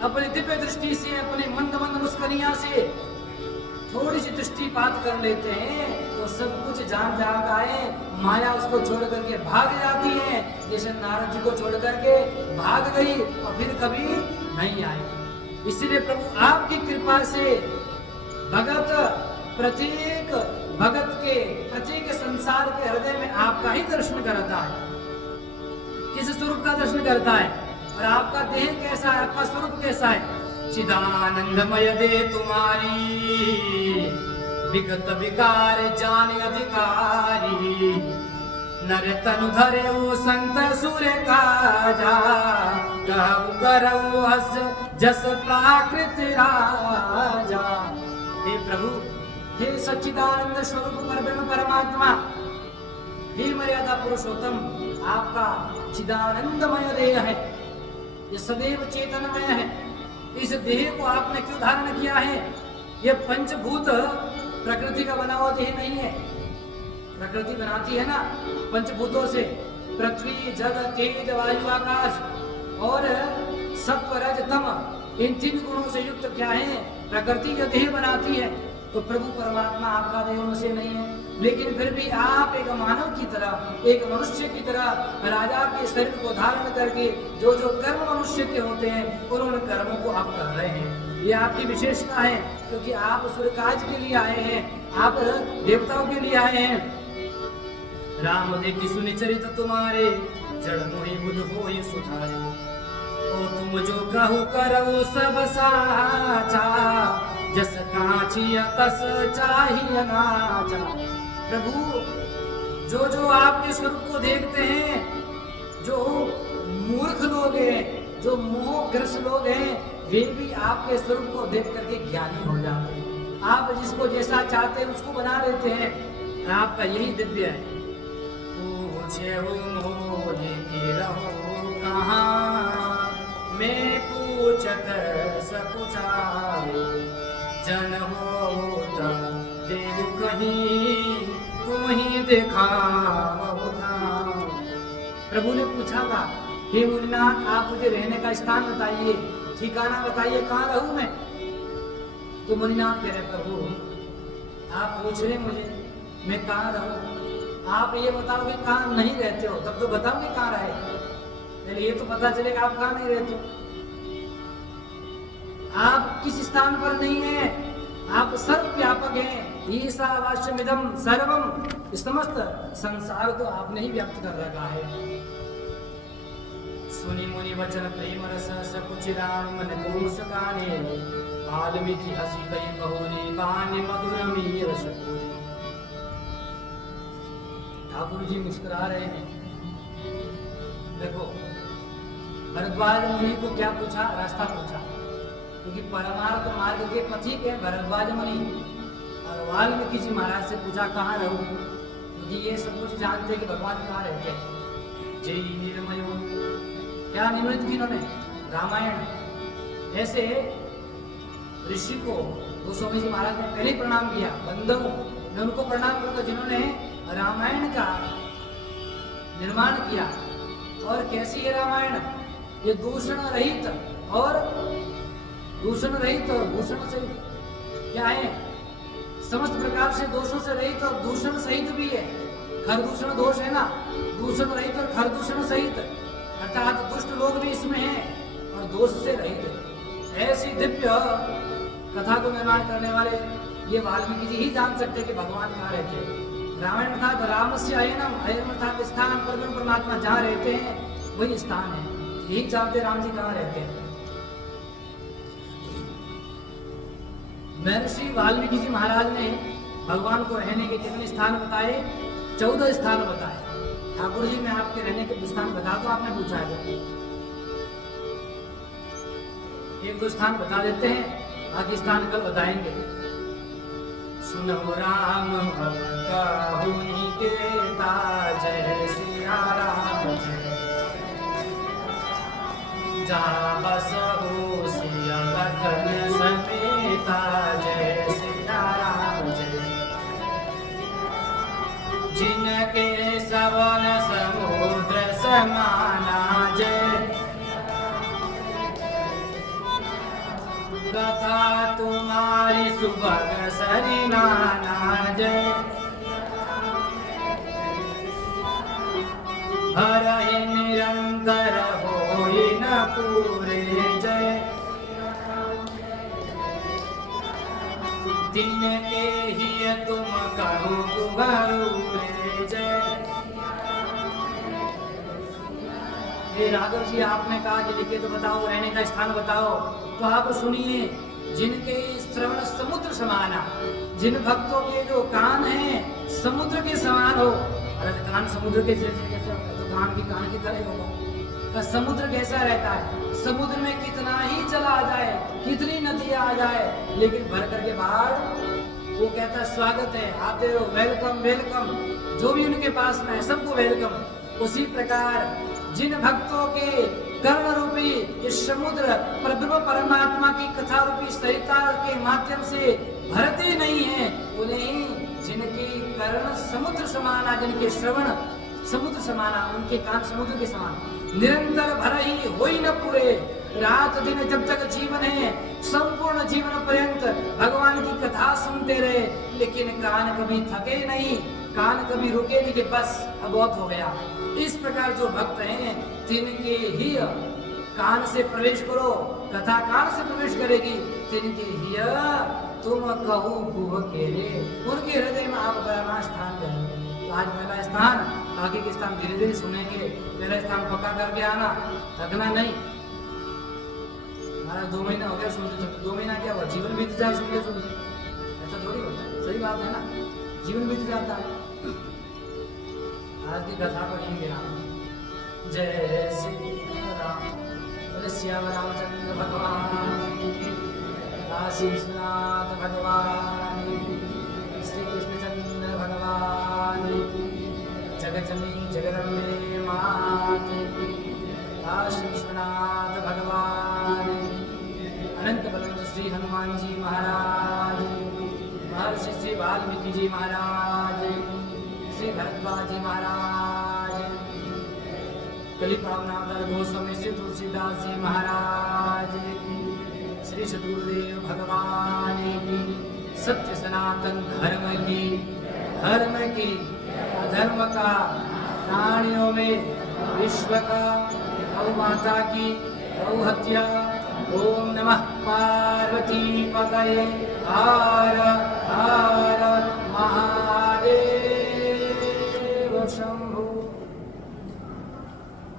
अपनी दिव्य दृष्टि से, अपने मंद मंद मुस्कनिया से थोड़ी सी दृष्टिपात कर लेते हैं तो सब कुछ जान जाता है। माया उसको छोड़ करके भाग जाती है, जैसे नारद जी को छोड़ करके भाग गई और फिर कभी नहीं आई। इसलिए प्रभु आपकी कृपा से भगत प्रत्येक भगत के, प्रत्येक संसार के हृदय में आपका ही दर्शन करता है। किस स्वरूप का दर्शन करता है? और आपका देह कैसा है, आपका स्वरूप कैसा है? चिदानंदमय दे तुम्हारी, विगत विकार जान अधिकारी, नर तनु धरे वो संत सुर काजा, कहु करऊ हस जस प्राकृत राजा। हे प्रभु, हे सच्चिदानंद स्वरूप परब्रह्म परमात्मा, हे मर्यादा पुरुषोत्तम, आपका चिदानंदमय देह है, ये सदैव चेतनमय है। इस देह को आपने क्यों धारण किया है? ये पंचभूत प्रकृति का बना हुआ देह नहीं है। प्रकृति बनाती है ना पंचभूतों से, पृथ्वी जल तेज वायु आकाश और सत्व रज तम, इन 3 गुणों से युक्त क्या है? प्रकृति जो देह बनाती है। तो प्रभु परमात्मा आपका देह उनसे नहीं है, लेकिन फिर भी आप एक मानव की तरह, एक मनुष्य की तरह राजा के शरीर को धारण करके जो जो कर्म मनुष्य के होते हैं उन कर्मों को आप कर रहे हैं। ये आपकी विशेषता है, क्योंकि आप सूर्य काज के लिए आए हैं, आप देवताओं के लिए आए हैं। राम देखी सुनि चरित तुम्हारे, जड़ मोहि बुध होई सुधारे, ओ तुम जो कहु करऊ सब साचा, जस कांचिया तस चाहिए नाचा। प्रभु, जो जो आपके स्वरूप को देखते हैं, जो मूर्ख लोग हैं, जो मोहग्रस्त लोग हैं, वे भी आपके स्वरूप को देख करके ज्ञानी हो जाते हैं। आप जिसको जैसा चाहते हैं उसको बना देते हैं। आपका यही दिव्य है। कहाँ मैं पूछत सकुचाए, जन हो देव कहीं तुम ही देखा। प्रभु ने पूछा था, हे मुनिनाथ, आप मुझे रहने का स्थान बताइए, ठिकाना बताइए, कहाँ रहूं मैं? तो मुनिनाथ कह रहे, प्रभु आप पूछ रहे मुझे मैं कहाँ रहूं, आप ये बताओगे कहाँ नहीं रहते हो, तब तो बताओगे कहाँ रहे। पहले ये तो पता चलेगा आप कहाँ नहीं रहते हो। आप किस स्थान पर नहीं है, आप सर्वव्यापक हैं। ईशावास्यमिदं सर्वम, समस्त संसार तो आपने ही व्यक्त कर रखा है। सुनी मुनि वचन प्रेम रस सकुच राम मन को मुस्काने, वाल्मीकि हंसी कई बहुरी कहानी मधुर मीर सकुरी। ठाकुर जी मुस्कुरा रहे हैं। देखो, भरद्वाज मुनि को क्या पूछा? रास्ता पूछा, क्योंकि परमार्थ मार्ग के पथिक है भरद्वाज मुनि। और वाल्मीकि जी महाराज से पूछा कहाँ रहूं, क्योंकि ये सब कुछ जानते कि भगवान कहाँ रहते हैं। जय निर्मयो, क्या निर्मित की इन्होंने? रामायण। ऐसे ऋषि को गोस्वामी जी महाराज ने पहले प्रणाम किया। बंधुओं, मैं उनको प्रणाम करूंगा जिन्होंने रामायण का निर्माण किया। और कैसी है रामायण? ये दूषण रहित और दूषण रहित और भूषण सहित क्या है? समस्त प्रकार से दोषों से रहित और दूषण सहित भी है। खरदूषण दोष है ना, दूषण रहित और खरदूषण सहित, अर्थात दुष्ट लोग भी इसमें हैं और दोष से रहित है। ऐसी दिव्य कथा को निर्माण करने वाले ये वाल्मीकि जी ही जान सकते कि भगवान कहाँ रहते हैं। रामायण अर्थात राम से अयनम, अयनम अर्थात स्थान, परब्रह्म परमात्मा जहाँ रहते हैं वही स्थान है। यही जानते राम जी कहाँ रहते हैं। महर्षि वाल्मीकि जी महाराज ने भगवान को रहने के कितने स्थान बताए? 14 स्थान बताए। ठाकुर जी मैं आपके रहने के स्थान बता दो, आपने पूछा है। 1-2 स्थान बता देते हैं, बाकी स्थान कल बताएंगे। सुनो राम कहूनि केता, जय सिया राम जय। जा बसहु सिया लखन समेत, सीता जय सीता राम जय। जिनके सवन समुद्र समाना जय। कथा तुम्हारी सुभग सरिनाना जय। हर ही निरंतर होई न पूरे जय। दिन के ही तुम कहो गुबरूरे जय। हे राघव जी, आपने कहा कि लिखे तो बताओ, रहने का स्थान बताओ, तो आप सुनिए। जिनके श्रवण समुद्र समाना, जिन भक्तों के जो कान हैं समुद्र के समान हो। अरे कान समुद्र के जैसे कैसे होगा? तो कान की तरह होगा। तो समुद्र कैसा रहता है? समुद्र में कितना ही जल आ जाए, कितनी नदियां आ जाए, लेकिन भर करके बाढ़ वो कहता स्वागत है, आते रहो, वेलकम वेलकम। जो भी उनके पास में है सबको वेलकम। उसी प्रकार जिन भक्तों के कर्ण रूपी इस समुद्र परब्रह्म परमात्मा की कथा रूपी सरिता के माध्यम से भरते नहीं है, उन्हें जिनके कर्ण समुद्र समाना, जिनके श्रवण समुद्र समाना, उनके कान समुद्र के समान निरंतर भर ही होई न पूरे। रात दिन जब तक जीवन है, संपूर्ण जीवन पर्यंत भगवान की कथा सुनते रहे, लेकिन कान कभी थके नहीं, कान कभी रुके नहीं कि बस अब बहुत हो गया। इस प्रकार जो भक्त हैं तिनके ही कान से प्रवेश करो, कथा कान से प्रवेश करेगी, तिनके ही तुम कहो गुह के रे, उनके हृदय में आप बड़ा स्थान करेंगे। तो आज पहला स्थान, बाकी के स्थान धीरे धीरे सुनेंगे। पहला स्थान पक्का करके आना, थकना नहीं। हमारा 2 महीना हो गया सुनते सुनते, 2 महीना क्या हुआ, जीवन बीत जाए सुनते सुनते, ऐसा थोड़ी होता है। सही बात है ना, जीवन बीत जाता है। आज की कथा पढ़ेंगे राम। जय श्री राम, बोले श्याम रामचंद्र भगवान, काशी विश्वनाथ भगवान, श्री कृष्णचंद्र भगवान, जगजननी जगदम्बे मात, काशी विश्वनाथ भगवान, अनंत बलवंत श्री हनुमान जी महाराज, महर्षि श्री वाल्मीकि जी महाराज, श्री भरद्वाज जी महाराज, कली पावनावतार गोस्वामी श्री तुलसीदास जी महाराज, श्री सद्गुरुदेव भगवान की, सत्य सनातन धर्म की, अधर्म का प्राणियों में विश्व का, गौ माता की गौ हत्या। ओम नमः पार्वती पतये, हर हर महादेव।